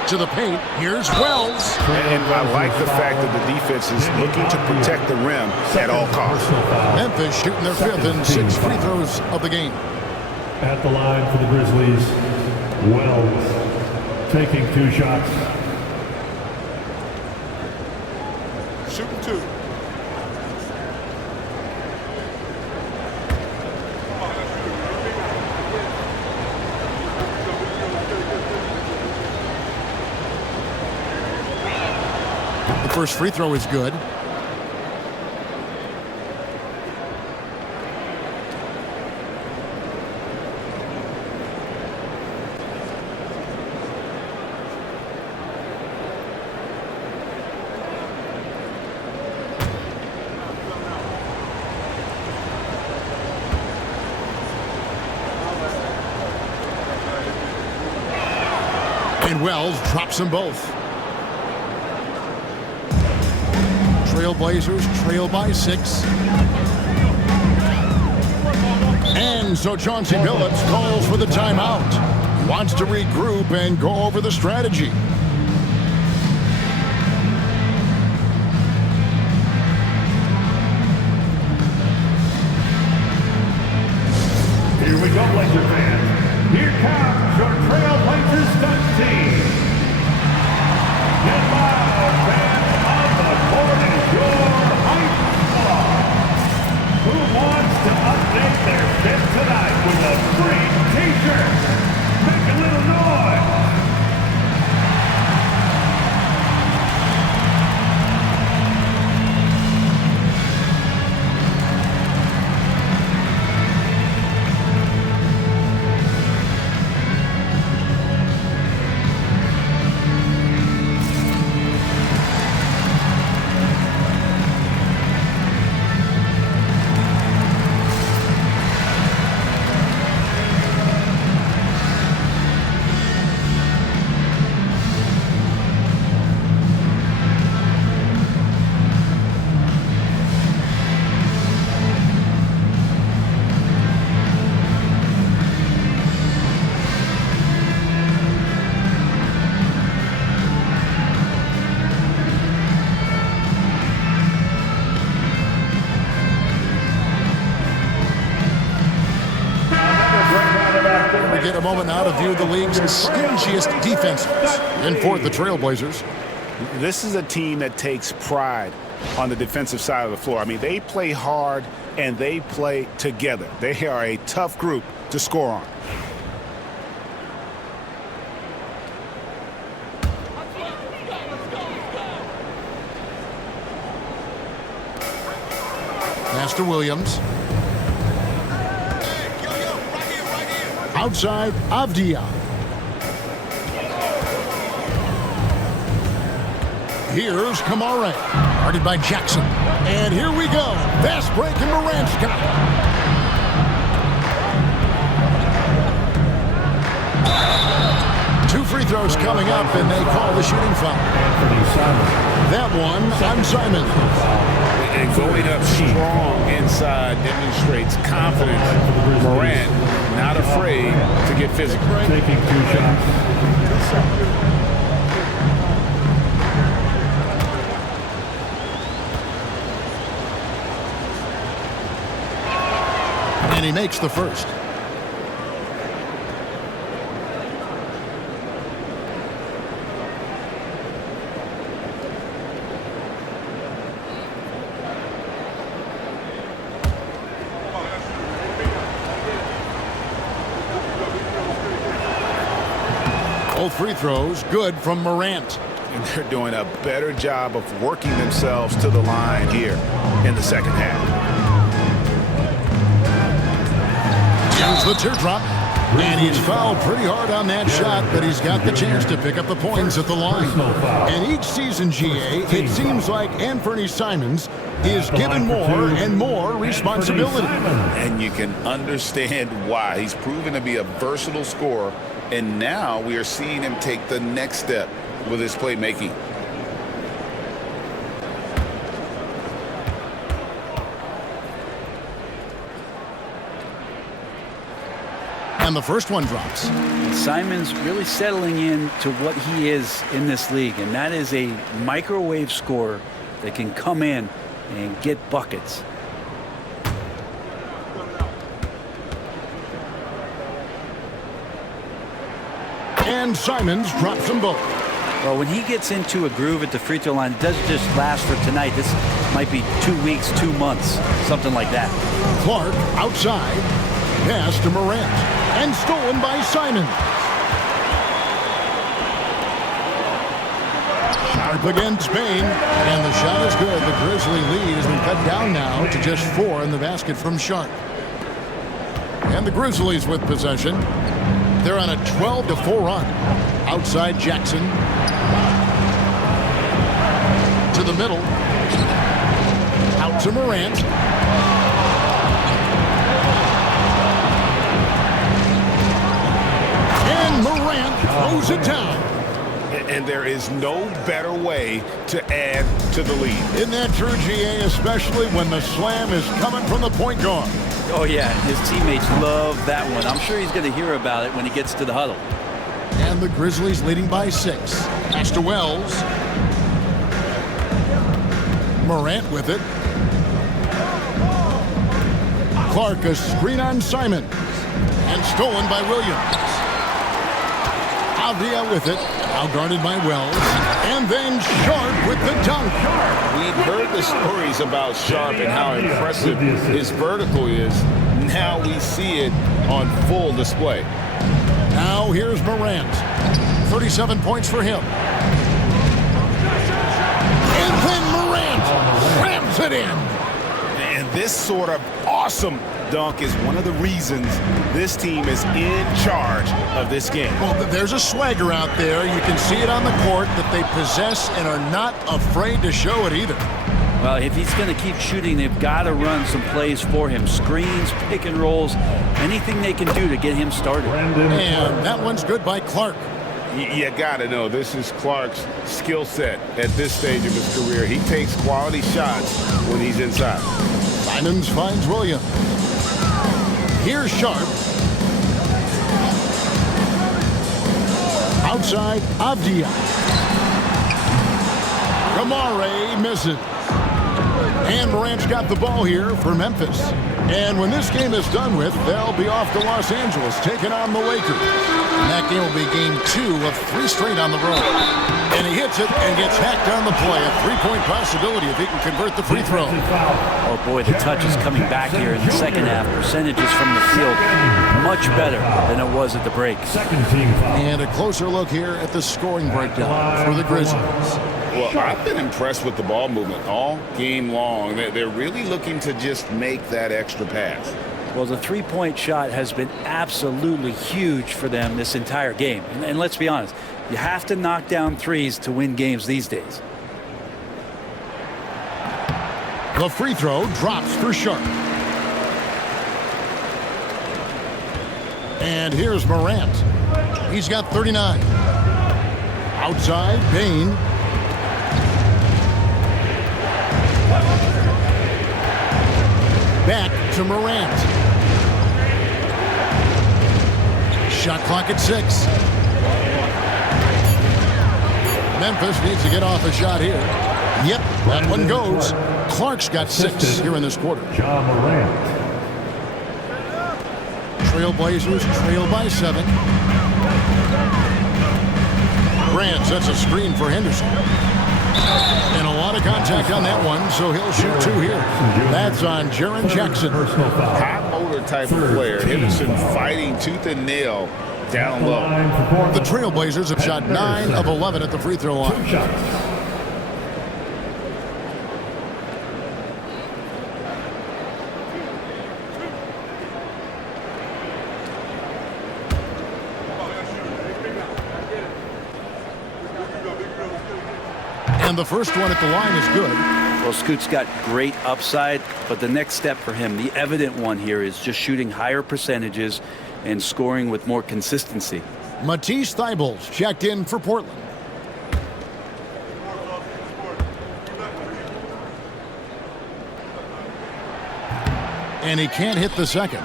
To the paint. Here's Wells. And I like the fact that the defense is looking to protect the rim at all costs. Memphis shooting their 5th and 6th free throws of the game. At the line for the Grizzlies, Wells taking 2 shots. Shooting 2. The first free throw is good. And Wells drops them both. Trailblazers trail by 6. And so Chauncey Billups calls for the timeout. He wants to regroup and go over the strategy. Here we go, Blazer fans. Here comes your Trailblazers dunk team. Get loud, fans of the court is your hype squad. Who wants to update their fit tonight with a free t-shirt? Make a little noise. a moment now to view the league's stingiest defenses. In fourth, the Trailblazers. This is a team that takes pride on the defensive side of the floor. I mean, they play hard and they play together. They are a tough group to score on. Master Williams. Outside, Avdia. Here's Kamara, guarded by Jackson. And here we go. Fast break and Morant's got it. 2 free throws coming up, and they call the shooting foul. That one on Simon. And going up strong inside demonstrates confidence. Morant not afraid to get physical. Taking 2 shots. And he makes the first. Both free throws good from Morant. And they're doing a better job of working themselves to the line here in the second half. Here's the teardrop. And he's fouled pretty hard on that shot, but he's got the chance to pick up the points at the line. And each season, GA, it seems like Anthony Simons is given more and more responsibility. And you can understand why. He's proven to be a versatile scorer, and now we are seeing him take the next step with his playmaking. And the first one drops. Simon's really settling in to what he is in this league, and that is a microwave scorer that can come in and get buckets. And Simons drops them both. Well, when he gets into a groove at the free throw line, it doesn't just last for tonight. This might be 2 weeks, 2 months, something like that. Clark outside. Pass to Morant. And stolen by Simon. Sharp against Bain. And the shot is good. The Grizzly lead has been cut down now to just 4 in the basket from Sharp. And the Grizzlies with possession. They're on a 12-4 run. Outside Jackson. To the middle. Out to Morant. And Morant throws it down. And there is no better way to add to the lead. Isn't that true, GA, especially when the slam is coming from the point guard? Oh, yeah, his teammates love that one. I'm sure he's going to hear about it when he gets to the huddle. And the Grizzlies leading by 6. Pass to Wells. Morant with it. Clark, a screen on Simon. And stolen by Williams. Avdia with it. Now guarded by Wells. And then Sharp with the dunk. We've heard the stories about Sharp and how impressive his vertical is. Now we see it on full display. Now here's Morant. 37 points for him. And then Morant rams it in. And this sort of awesome dunk is one of the reasons this team is in charge of this game. Well, there's a swagger out there. You can see it on the court that they possess and are not afraid to show it either. Well, if he's going to keep shooting, they've got to run some plays for him. Screens, pick and rolls, anything they can do to get him started. And that one's good by Clark. You got to know, this is Clark's skill set at this stage of his career. He takes quality shots when he's inside. Simons finds Williams. Here's Sharp. Outside, Avdia. Kamara misses. And Morant's got the ball here for Memphis. And when this game is done with, they'll be off to Los Angeles, taking on the Lakers. And that game will be game 2 of 3 straight on the road. And he hits it and gets hacked on the play. A 3-point possibility if he can convert the free throw. Oh, boy, the touch is coming back here in the second half. Percentages from the field much better than it was at the break. And a closer look here at the scoring breakdown for the Grizzlies. Well, I've been impressed with the ball movement all game long. They're really looking to just make that extra pass. Well, the three-point shot has been absolutely huge for them this entire game. And let's be honest, you have to knock down threes to win games these days. The free throw drops for Sharp. And here's Morant. He's got 39. Outside, Bain. Back to Morant. Shot clock at 6. Memphis needs to get off a shot here. Yep, that one goes. Clark's got 6 here in this quarter. Ja Morant. Trailblazers trail by 7. Grant sets a screen for Henderson. And a lot of contact on that one, so he'll shoot 2 here. That's on Jaren Jackson. High motor type of player. Henderson fighting tooth and nail down low. The Trailblazers have shot 9 of 11 at the free throw line. 2 shots. And the first one at the line is good. Well, Scoot's got great upside, but the next step for him, the evident one here, is just shooting higher percentages and scoring with more consistency. Matisse Thybulle's checked in for Portland. And he can't hit the second.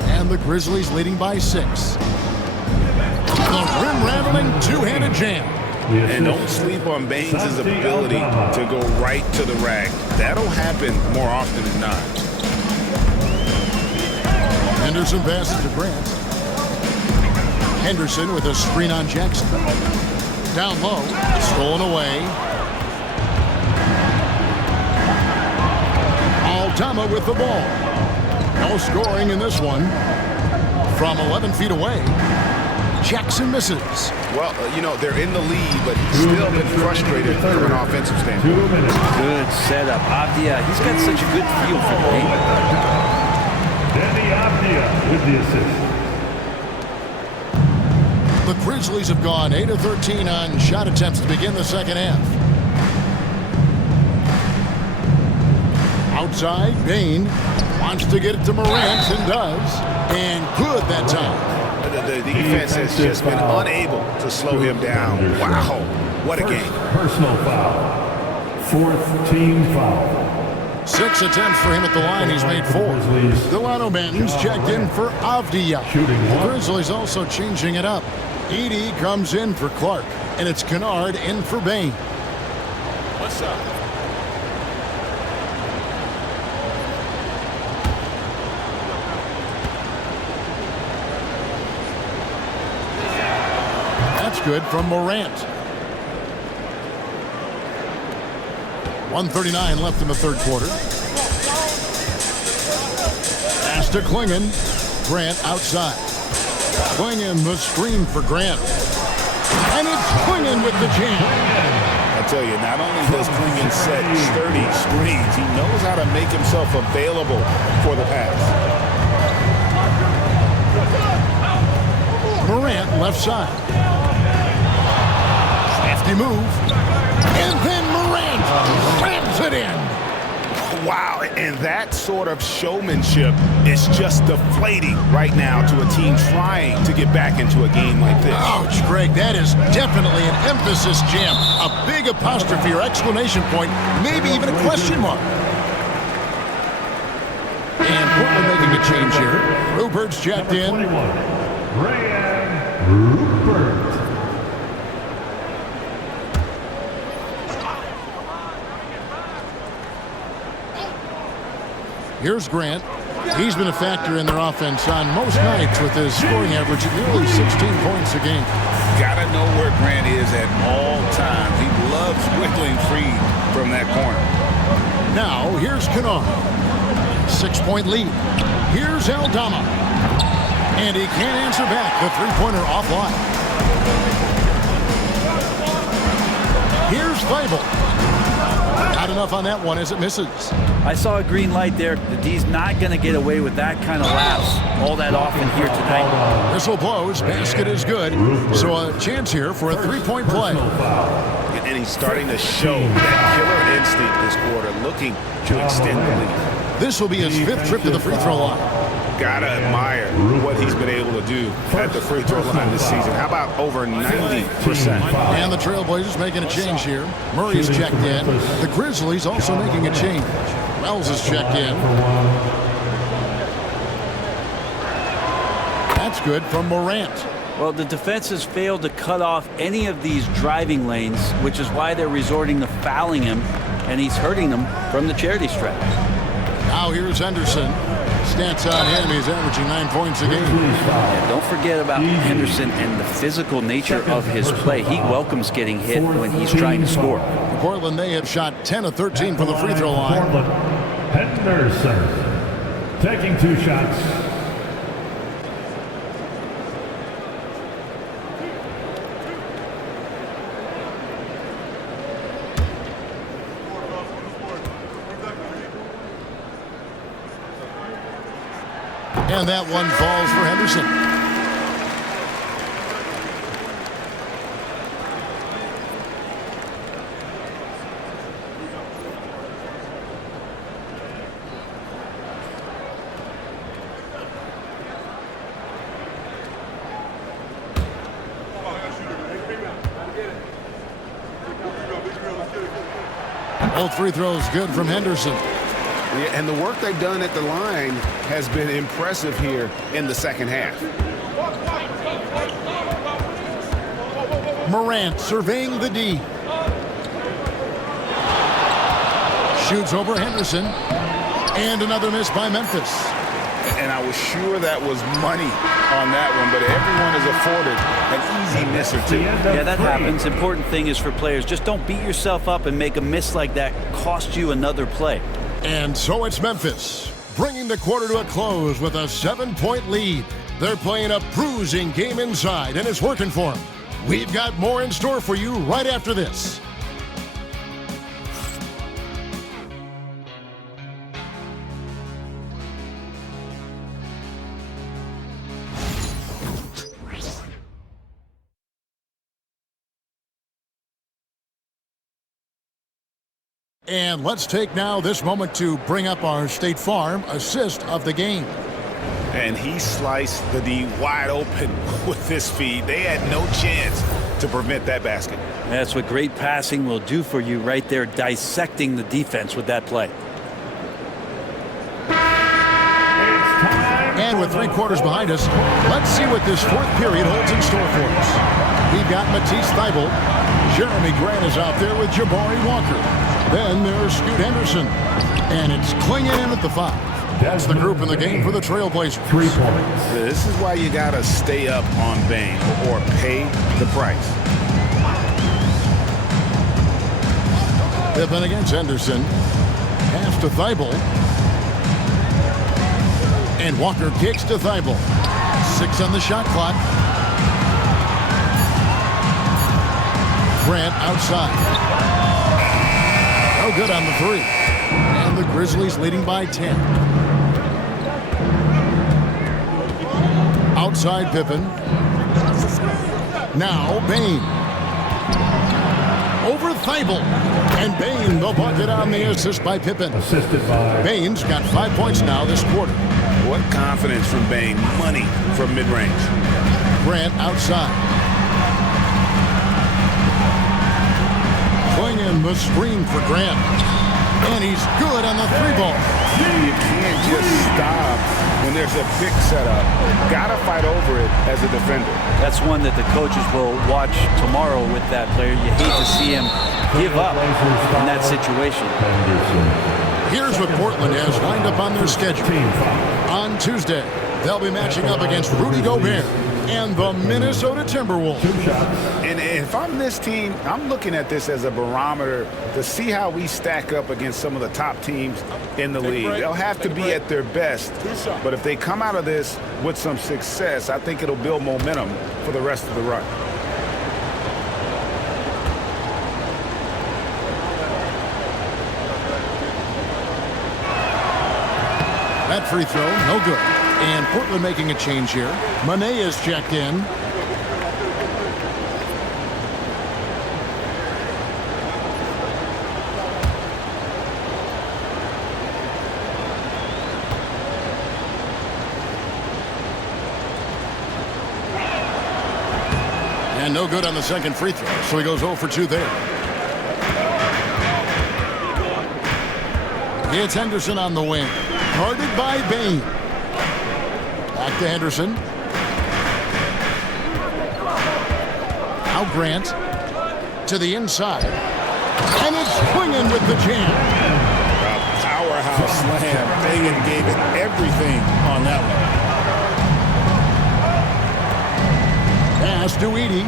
And the Grizzlies leading by 6. The rim-rattling two-handed jam. And don't sleep on Baines' ability to go right to the rack. That'll happen more often than not. Henderson passes to Grant. Henderson with a screen on Jackson. Down low, stolen away. Altama with the ball. No scoring in this one. From 11 feet away. Jackson misses. Well, you know, they're in the lead, but he's still been frustrated from an offensive standpoint. 2 minutes. Good setup. Avdia, he's got such a good feel for the game. Danny Avdia with the assist. The Grizzlies have gone 8 of 13 on shot attempts to begin the second half. Outside, Bain wants to get it to Morant and does. And good that time. The defense has just been unable to slow him down. Wow, what a game. Personal foul. 4th team foul. 6 attempts for him at the line. He's made 4. Delano Banton's checked in for Avdia. The Grizzlies also changing it up. Edey comes in for Clark. And it's Kennard in for Bain. What's up? That's good from Morant. 1:39 left in the third quarter. Pass to Klingon. Grant outside. Klingon the screen for Grant. And it's Klingon with the jam. I tell you, not only does Klingon set sturdy screens, he knows how to make himself available for the pass. Morant left side. Hefty move. And then Morant slams it in. Wow, and that sort of showmanship is just deflating right now to a team trying to get back into a game like this. Ouch, Greg, that is definitely an emphasis jam. A big apostrophe or exclamation point, maybe even a question mark. And Portland making a change here. Rupert's checked in. 21. Rayan Rupert. Here's Grant. He's been a factor in their offense on most nights with his scoring average at nearly 16 points a game. Gotta know where Grant is at all times. He loves wiggling free from that corner. Now, here's Kennard. 6-point lead. Here's Aldama. And he can't answer back. The three-pointer offline. Here's Thibault. Not enough on that one as it misses. I saw a green light there. The D's not going to get away with that kind of lapse all that often here tonight. Whistle blows. Basket is good. So a chance here for a three-point play. And he's starting to show that killer instinct this quarter, looking to extend the lead. This will be his 5th trip to the free throw line. Gotta admire what he's been able to do at the free throw line this season. How about over 90%? And the Trailblazers making a change here. Murray's checked in. The Grizzlies also making a change. Wells is checked in. That's good from Morant. Well, the defense has failed to cut off any of these driving lanes, which is why they're resorting to fouling him, and he's hurting them from the charity stripe. Now here's Henderson. Stats on him, he's averaging 9 points a game. Yeah, don't forget about Henderson and the physical nature of his play. He welcomes getting hit when he's trying to score. Portland, they have shot 10 of 13 from the free throw line. Henderson taking 2 shots. And that one falls for Henderson. Both free throws good from Henderson. Yeah, and the work they've done at the line has been impressive here in the second half. Morant surveying the D. Shoots over Henderson. And another miss by Memphis. And I was sure that was money on that one, but everyone is afforded an easy miss or two. Yeah, that happens. Important thing is for players, just don't beat yourself up and make a miss like that cost you another play. And so it's Memphis, bringing the quarter to a close with a 7-point lead. They're playing a bruising game inside, and it's working for them. We've got more in store for you right after this. And let's take now this moment to bring up our State Farm assist of the game. And he sliced the D wide open with this feed. They had no chance to prevent that basket. That's what great passing will do for you right there, dissecting the defense with that play. And with 3 quarters behind us, let's see what this 4th period holds in store for us. We've got Matisse Thibault. Jeremy Grant is out there with Jabari Walker. Then there's Scoot Henderson. And it's clinging in at the 5. That's the group in the game for the Trailblazers. 3 points. This is why you got to stay up on Bane or pay the price. Pippen against Henderson. Pass to Thibault. And Walker kicks to Thibault. 6 on the shot clock. Grant outside. No good on the 3. And the Grizzlies leading by 10. Outside Pippen. Now Bane. Over Thibault. And Bane the bucket on the assist by Pippen. Assisted by Bane's got 5 points now this quarter. What confidence from Bane. Money from mid-range. Grant outside. Clinging the screen for Grant. And he's good on the 3 ball. You can't just stop when there's a big setup. Gotta fight over it as a defender. That's one that the coaches will watch tomorrow with that player. You hate to see him give up in that situation. Here's what Portland has lined up on their schedule. On Tuesday, they'll be matching up against Rudy Gobert and the Minnesota Timberwolves. And if I'm this team, I'm looking at this as a barometer to see how we stack up against some of the top teams in the league. They'll have to be at their best, but if they come out of this with some success, I think it'll build momentum for the rest of the run. That free throw, no good. And Portland making a change here. Mané is checked in. And no good on the second free throw, so he goes 0 for 2 there. It's Henderson on the wing. Guarded by Bane. Back to Henderson. Now Grant to the inside. And it's swinging with the jam. A powerhouse slam. Bane gave it everything on that one. Pass to Edey.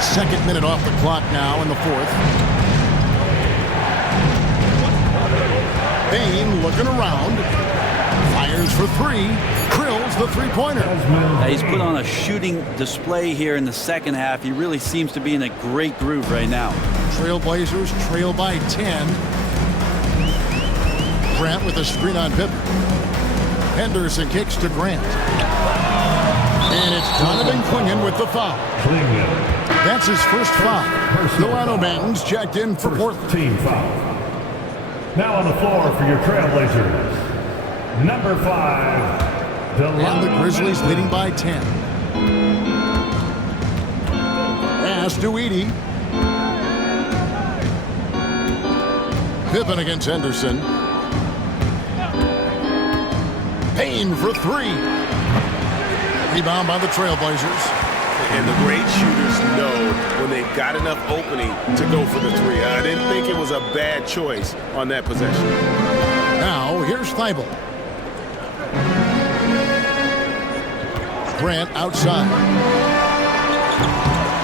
Second minute off the clock now in the fourth. Bane looking around. Fires for three. Drills the three-pointer. He's put on a shooting display here in the second half. He really seems to be in a great groove right now. Trailblazers trail by 10. Grant with a screen on Pippen. Henderson kicks to Grant. And it's Donovan Clingan with the foul. That's his first foul. Delano Banton's checked in for Portland. Team foul. Now on the floor for your Trailblazers, number 5, And the Grizzlies leading by 10. Pass to Edey. Pippen against Henderson. Payne for three. Rebound by the Trailblazers. And the great shooters know when they've got enough opening to go for the three. I didn't think it was a bad choice on that possession. Now, here's Thibault. Grant outside.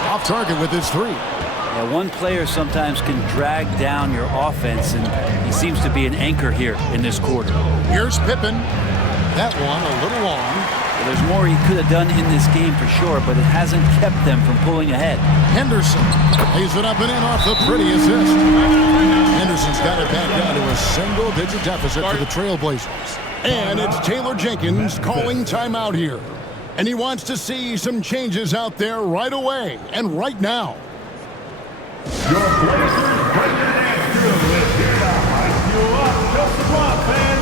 Off target with his three. Yeah, one player sometimes can drag down your offense, and he seems to be an anchor here in this quarter. Here's Pippen. That one a little long. Well, there's more he could have done in this game for sure, but it hasn't kept them from pulling ahead. Henderson lays it up and in off the pretty assist. Henderson's got it back down to a single-digit deficit for the Trailblazers. And it's Taylor Jenkins calling timeout here. And he wants to see some changes out there right away and right now. Your Blazers bring the dance crew is here to hype you up just a lot, fans.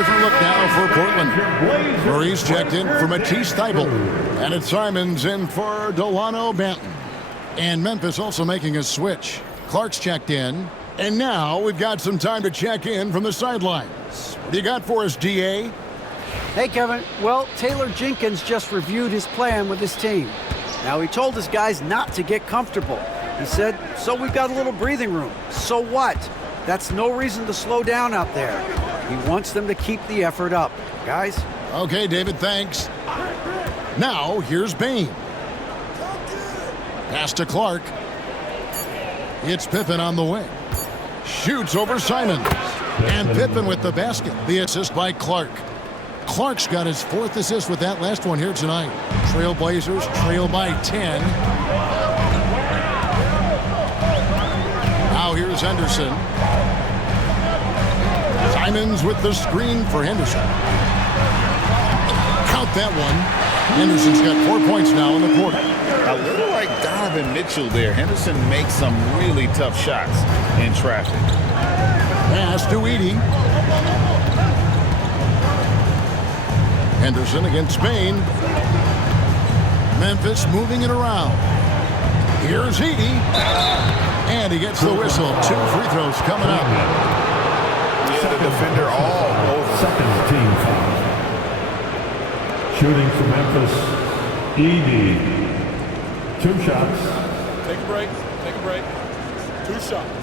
Different look now for Portland. Murray's checked in for Matisse Thybulle. And it's Simons in for Delano Banton. And Memphis also making a switch. Clark's checked in. And now we've got some time to check in from the sidelines. What do you got for us, DA? Hey, Kevin. Well, Taylor Jenkins just reviewed his plan with his team. Now, he told his guys not to get comfortable. He said, so we've got a little breathing room. So what? That's no reason to slow down out there. He wants them to keep the effort up. Guys? Okay, David, thanks. Now, here's Bain. Pass to Clark. It's Pippen on the wing. Shoots over Simons. And Pippen with the basket. The assist by Clark. Clark's got his 4th assist with that last one here tonight. Trailblazers trail by 10. Now here's Henderson. Simons with the screen for Henderson. Count that one. Henderson's got 4 points now in the quarter. A little like Donovan Mitchell there. Henderson makes some really tough shots in traffic. Pass to Edey. Henderson against Spain. Memphis moving it around. Here's Edey. And he gets the whistle. 2 free throws coming up. Yeah, the defender all over. Second team foul. Shooting for Memphis, Edey. 2 shots. Take a break. Take a break. 2 shots.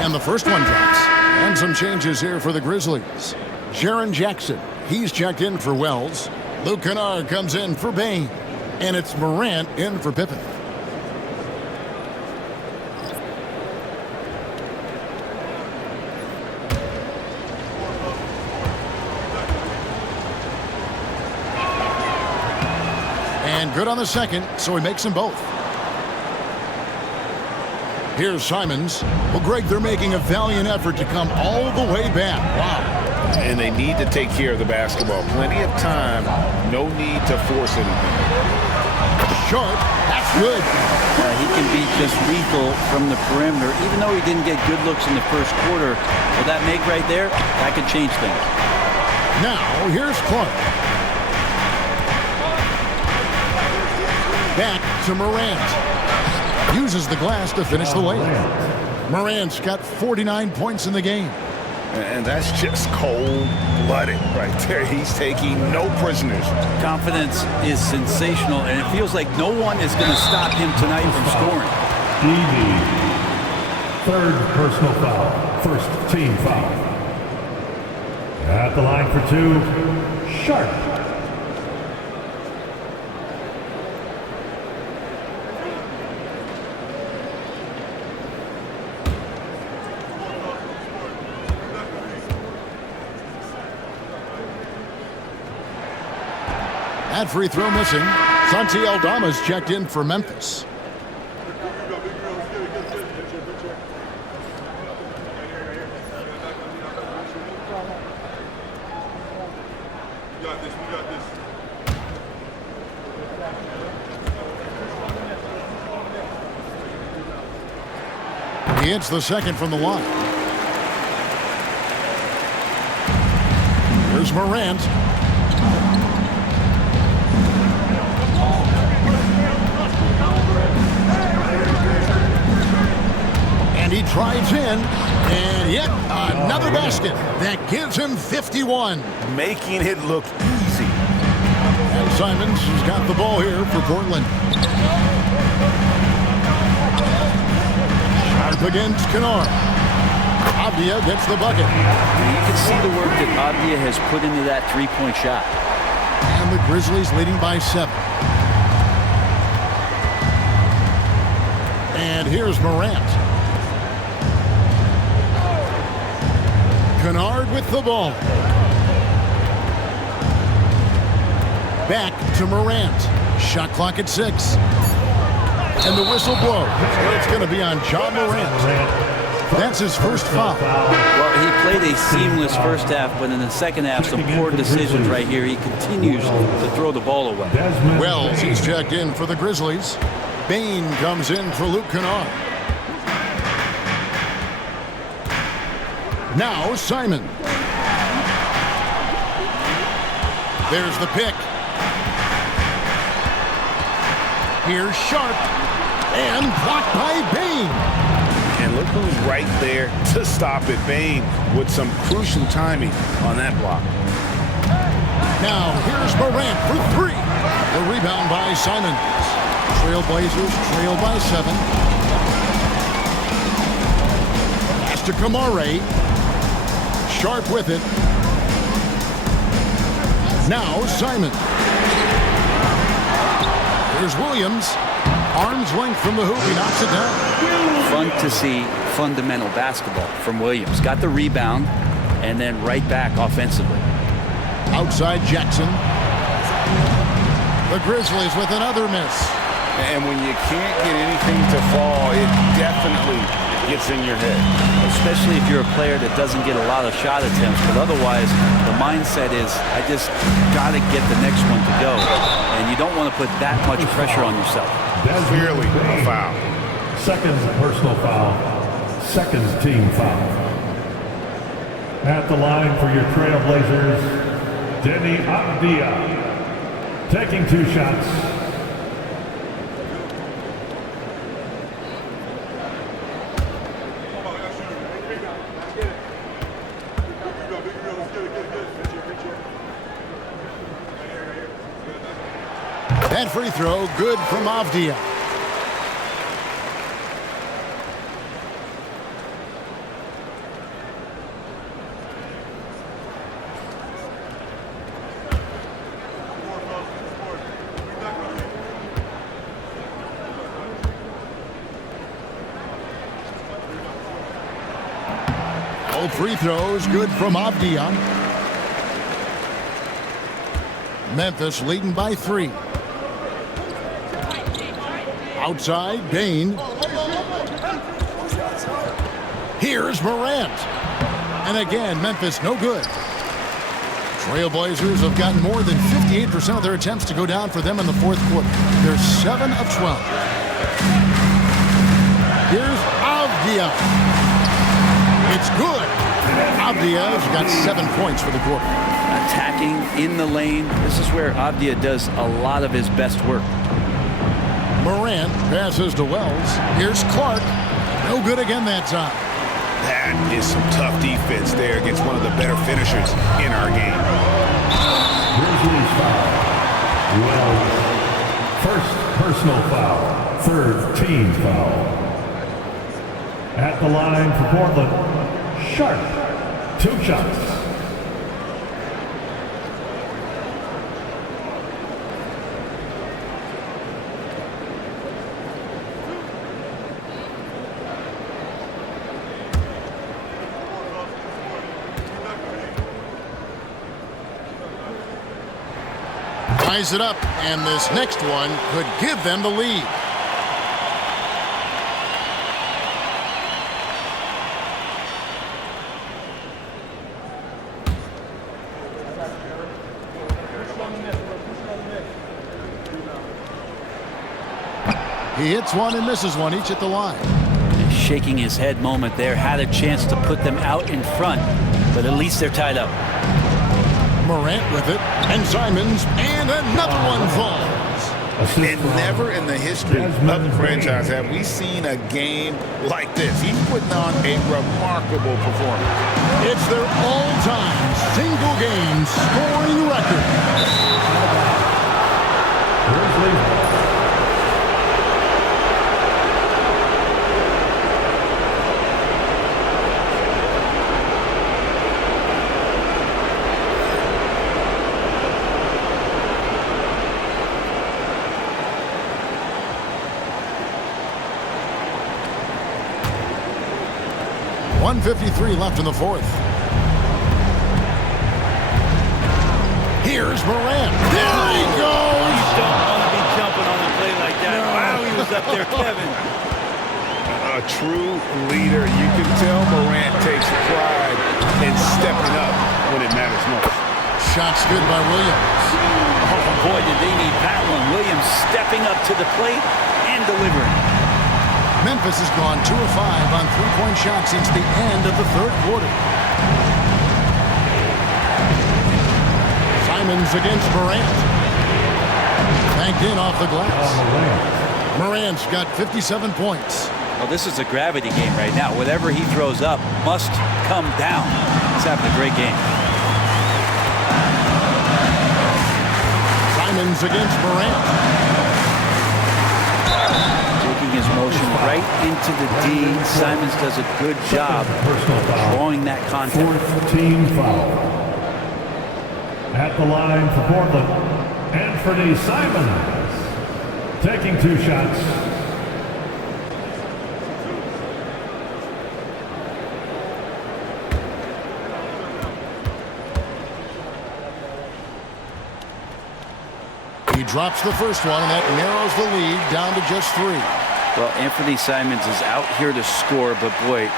And the first one drops. And some changes here for the Grizzlies. Jaren Jackson, he's checked in for Wells. Luke Kennard comes in for Bain. And it's Morant in for Pippen. And good on the second, so he makes them both. Here's Simons. Well, Greg, they're making a valiant effort to come all the way back. Wow. And they need to take care of the basketball. Plenty of time. No need to force anything. Sharp. That's good. He can be just lethal from the perimeter. Even though he didn't get good looks in the first quarter, with that make right there, that could change things. Now, here's Clark. Back to Morant. Uses the glass to finish the layup. Morant's got 49 points in the game. And that's just cold-blooded right there. He's taking no prisoners. Confidence is sensational, and it feels like no one is going to stop him tonight from scoring. Edey. 3rd personal foul. 1st team foul. At the line for 2, Sharp. That free throw missing. Santi Aldama's checked in for Memphis. He hits the second from the line. Here's Morant. And he drives in, and yet another basket that gives him 51. Making it look easy. And Simons has got the ball here for Portland. Sharp against Kennard. Avdia gets the bucket. You can see the work that Avdia has put into that three-point shot. And the Grizzlies leading by 7. And here's Morant. Kennard with the ball. Back to Morant. Shot clock at 6. And the whistle blows. It's going to be on John Morant. That's his first foul. Well, he played a seamless first half, but in the second half, some poor decisions right here. He continues to throw the ball away. Wells, he's checked in for the Grizzlies. Bain comes in for Luke Kennard. Now Simon. There's the pick. Here's Sharp. And blocked by Bain. And look who's right there to stop it. Bain with some crucial timing on that block. Now, here's Morant for three. The rebound by Simons. Trailblazers trail by 7. Pass to Kamare. Sharp with it. Now, Simon. Here's Williams. Arm's length from the hoop. He knocks it down. Fun to see fundamental basketball from Williams. Got the rebound and then right back offensively. Outside Jackson. The Grizzlies with another miss. And when you can't get anything to fall, it definitely gets in your head. Especially if you're a player that doesn't get a lot of shot attempts. But otherwise, the mindset is, I just got to get the next one to go. And you don't want to put that much pressure on yourself. That's clearly a foul. Second personal foul. Second team foul. At the line for your Trailblazers, Deni Avdija. Taking 2 shots. That free throw, good from Avdija. All free throws, good from Avdija. Memphis leading by 3. Outside, Bain. Here's Morant. And again, Memphis no good. Trailblazers have gotten more than 58% of their attempts to go down for them in the fourth quarter. They're 7 of 12. Here's Avdija. It's good. Avdija's got 7 points for the quarter. Attacking in the lane. This is where Avdija does a lot of his best work. Morant passes to Wells. Here's Clark. No good again that time. That is some tough defense there against one of the better finishers in our game. Grizzlies foul. Wells. First personal foul. Third team foul. At the line for Portland, Sharp. 2 shots. Ties it up, and this next one could give them the lead. He hits one and misses one, each at the line. Shaking his head moment there. Had a chance to put them out in front, but at least they're tied up. Morant with it, and Simons, and another one falls. And never in the history of the franchise have we seen a game like this. He's putting on a remarkable performance. It's their all-time single-game scoring record. .153 left in the fourth. Here's Morant. There he goes! You don't want to be jumping on a play like that. No. Wow, he was up there, Kevin. A true leader. You can tell Morant takes pride in stepping up when it matters most. Shot's good by Williams. Oh, boy, did they need that one. Williams stepping up to the plate and delivering. Memphis has gone 2 of 5 on three-point shots since the end of the third quarter. Simons against Morant. Banked in off the glass. Morant's got 57 points. Well, this is a gravity game right now. Whatever he throws up must come down. He's having a great game. Simons against Morant. Taking his motion right into the D. Simons does a good job drawing that contact. Fourth team foul. At the line for Portland, Anthony Simons taking 2 shots. He drops the first one, and that narrows the lead down to just 3. Well, Anthony Simons is out here to score, but boy,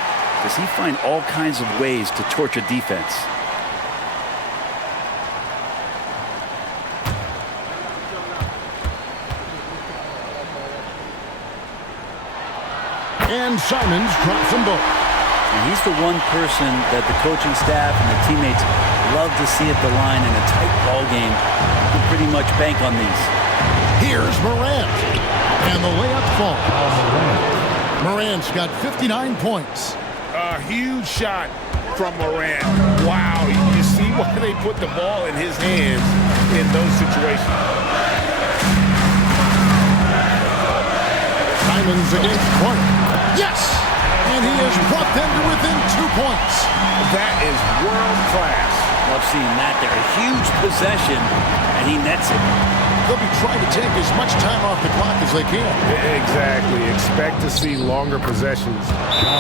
does he find all kinds of ways to torture defense. And Simons drops them both. And he's the one person that the coaching staff and the teammates love to see at the line in a tight ball game. You can pretty much bank on these. Here's Morant. And the layup falls. Morant's got 59 points. A huge shot from Morant. Wow, you see why they put the ball in his hands in those situations. Simons against Clark. Yes! And he has brought them to within 2 points. That is world class. Love seeing that there. A huge possession, and he nets it. They'll be trying to take as much time off the clock as they can. Exactly. Expect to see longer possessions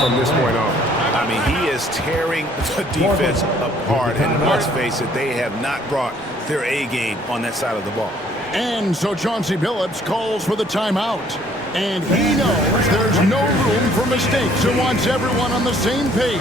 from this point on. I mean, he is tearing the defense apart. And let's face it, they have not brought their A game on that side of the ball. And so Chauncey Billups calls for the timeout. And he knows there's no room for mistakes and wants everyone on the same page.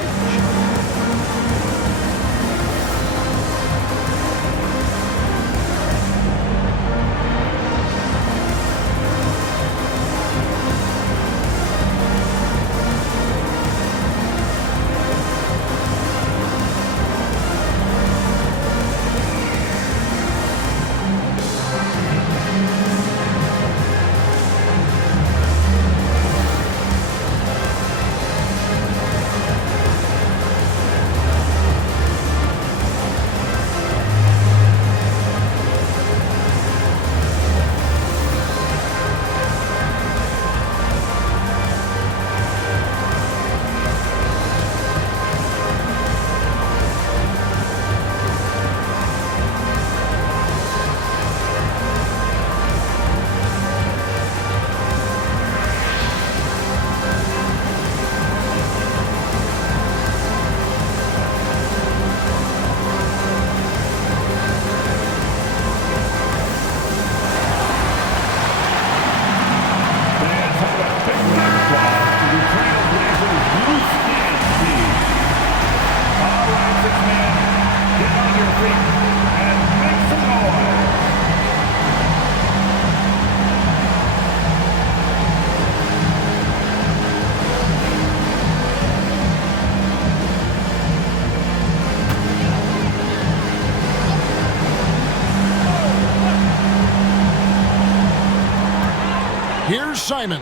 Here's Simons.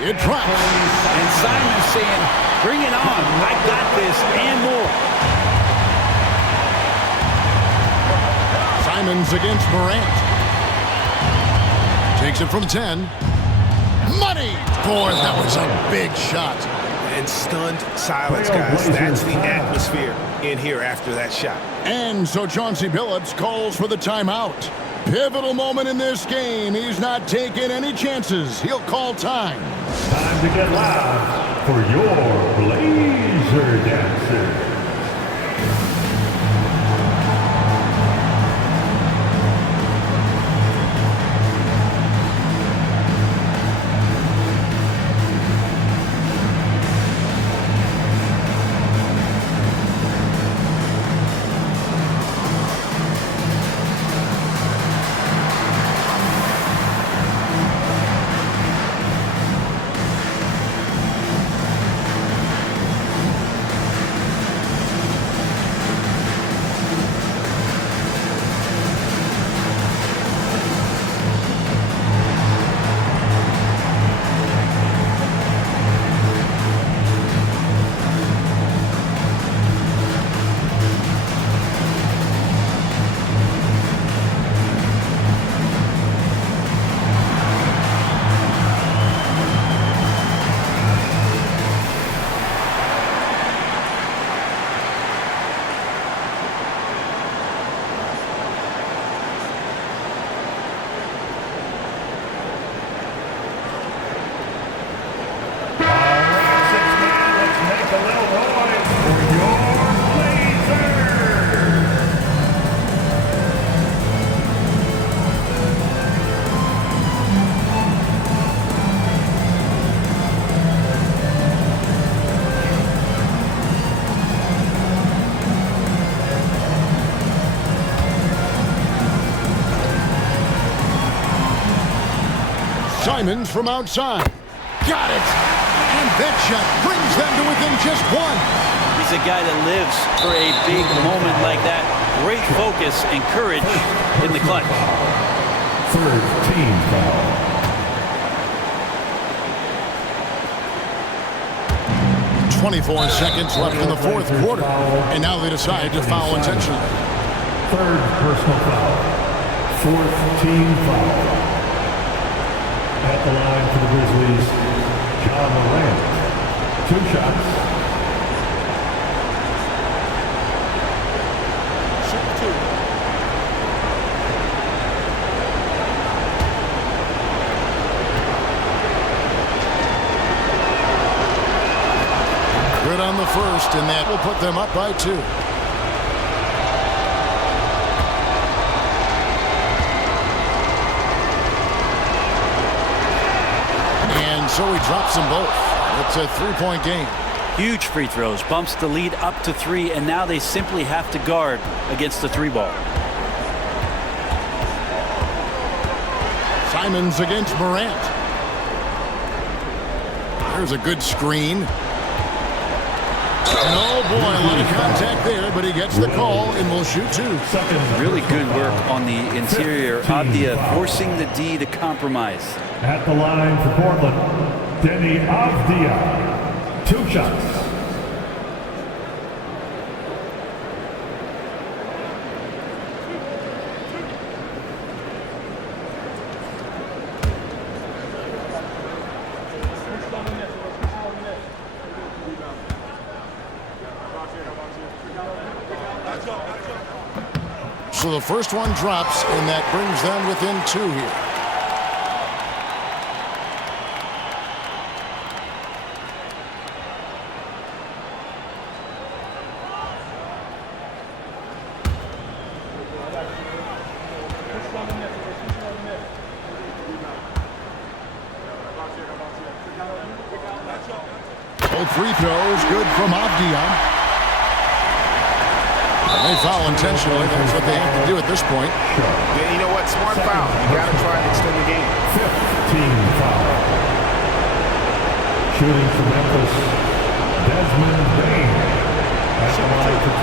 It drops. And Simons saying, bring it on. I got this and more. Simons against Morant. Takes it from 10. Money! Boy, that was a big shot. And stunned silence, guys. That's the atmosphere in here after that shot. And so Chauncey Billups calls for the timeout. Pivotal moment in this game. He's not taking any chances. He'll call time. Time to get loud for your Blazer Dancer. Simons from outside. Got it. And that shot brings them to within just one. He's a guy that lives for a big moment like that. Great focus and courage in the clutch. Third team foul. 24 seconds left in the fourth quarter. And now they decide to foul intentionally. Third personal foul. Fourth team foul. At the line for the Grizzlies, John Morant. 2 shots. Good on the first, and that will put them up by 2. And so he drops them both. It's a 3-point game. Huge free throws, bumps the lead up to 3, and now they simply have to guard against the 3 ball. Simons against Morant. There's a good screen. And oh boy, a lot of contact there, but he gets the call and will shoot 2. Really good work on the interior. Avdia forcing the D to compromise. At the line for Portland, Denny Avdia. 2 shots. So the first one drops, and that brings them within 2 here. Both free throws good from Avdia. They foul intentionally. That's what they have to do at this point. Yeah, you know what? Smart foul. You got to try and extend the game. 5th team foul. Shooting for Memphis, Desmond Bain. At the line for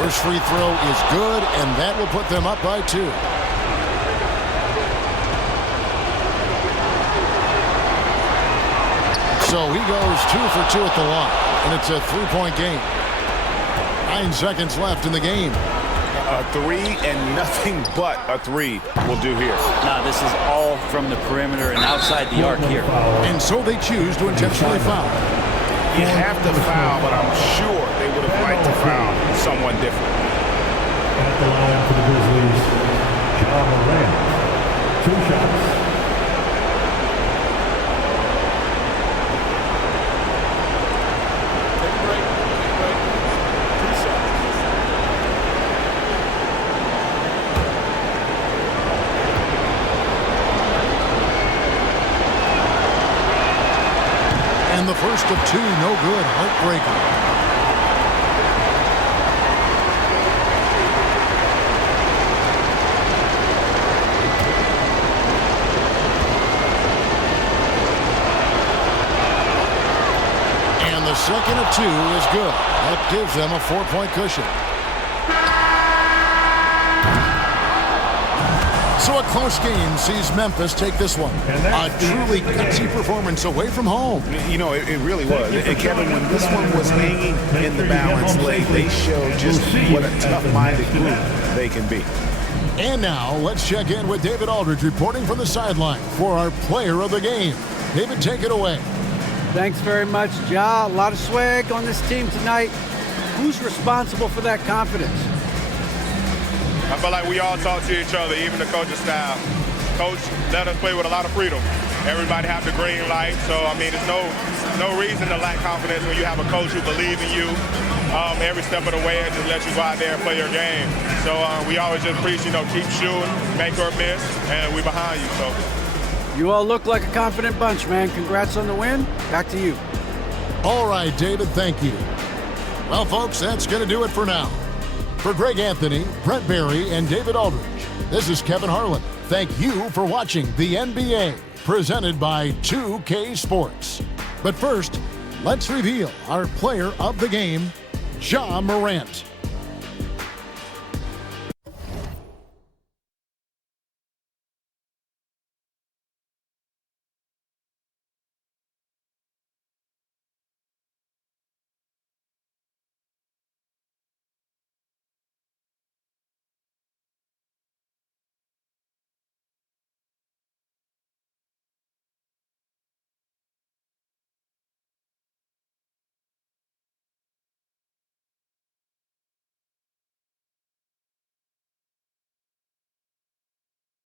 2. First free throw is good, and that will put them up by 2. So he goes 2 for 2 at the line, and it's a 3-point game. 9 seconds left in the game. A 3 and nothing but a 3 will do here. Now this is all from the perimeter and outside the arc here. And so they choose to intentionally foul. You have to foul, but I'm sure they would have liked to foul someone different. At the line for the Grizzlies, John Morant. 2 shots. And the first of 2, no good. Heartbreaker. And the second of 2 is good. That gives them a 4-point cushion. So a close game sees Memphis take this one. A truly gutsy performance away from home. You know, it really was. And Kevin, when this one was hanging in the balance late, they showed just what a tough-minded group they can be. And now let's check in with David Aldridge reporting from the sideline for our player of the game. David, take it away. Thanks very much, Ja. A lot of swag on this team tonight. Who's responsible for that confidence? I feel like we all talk to each other, even the coaching staff. Coach let us play with a lot of freedom. Everybody have the green light, so I mean, there's no reason to lack confidence when you have a coach who believes in you every step of the way and just let you go out there and play your game. So we always just preach, keep shooting, make or miss, and we behind you. So you all look like a confident bunch, man. Congrats on the win. Back to you. All right, David, thank you. Well, folks, that's going to do it for now. For Greg Anthony, Brent Barry, and David Aldridge, this is Kevin Harlan. Thank you for watching the NBA, presented by 2K Sports. But first, let's reveal our player of the game, Ja Morant.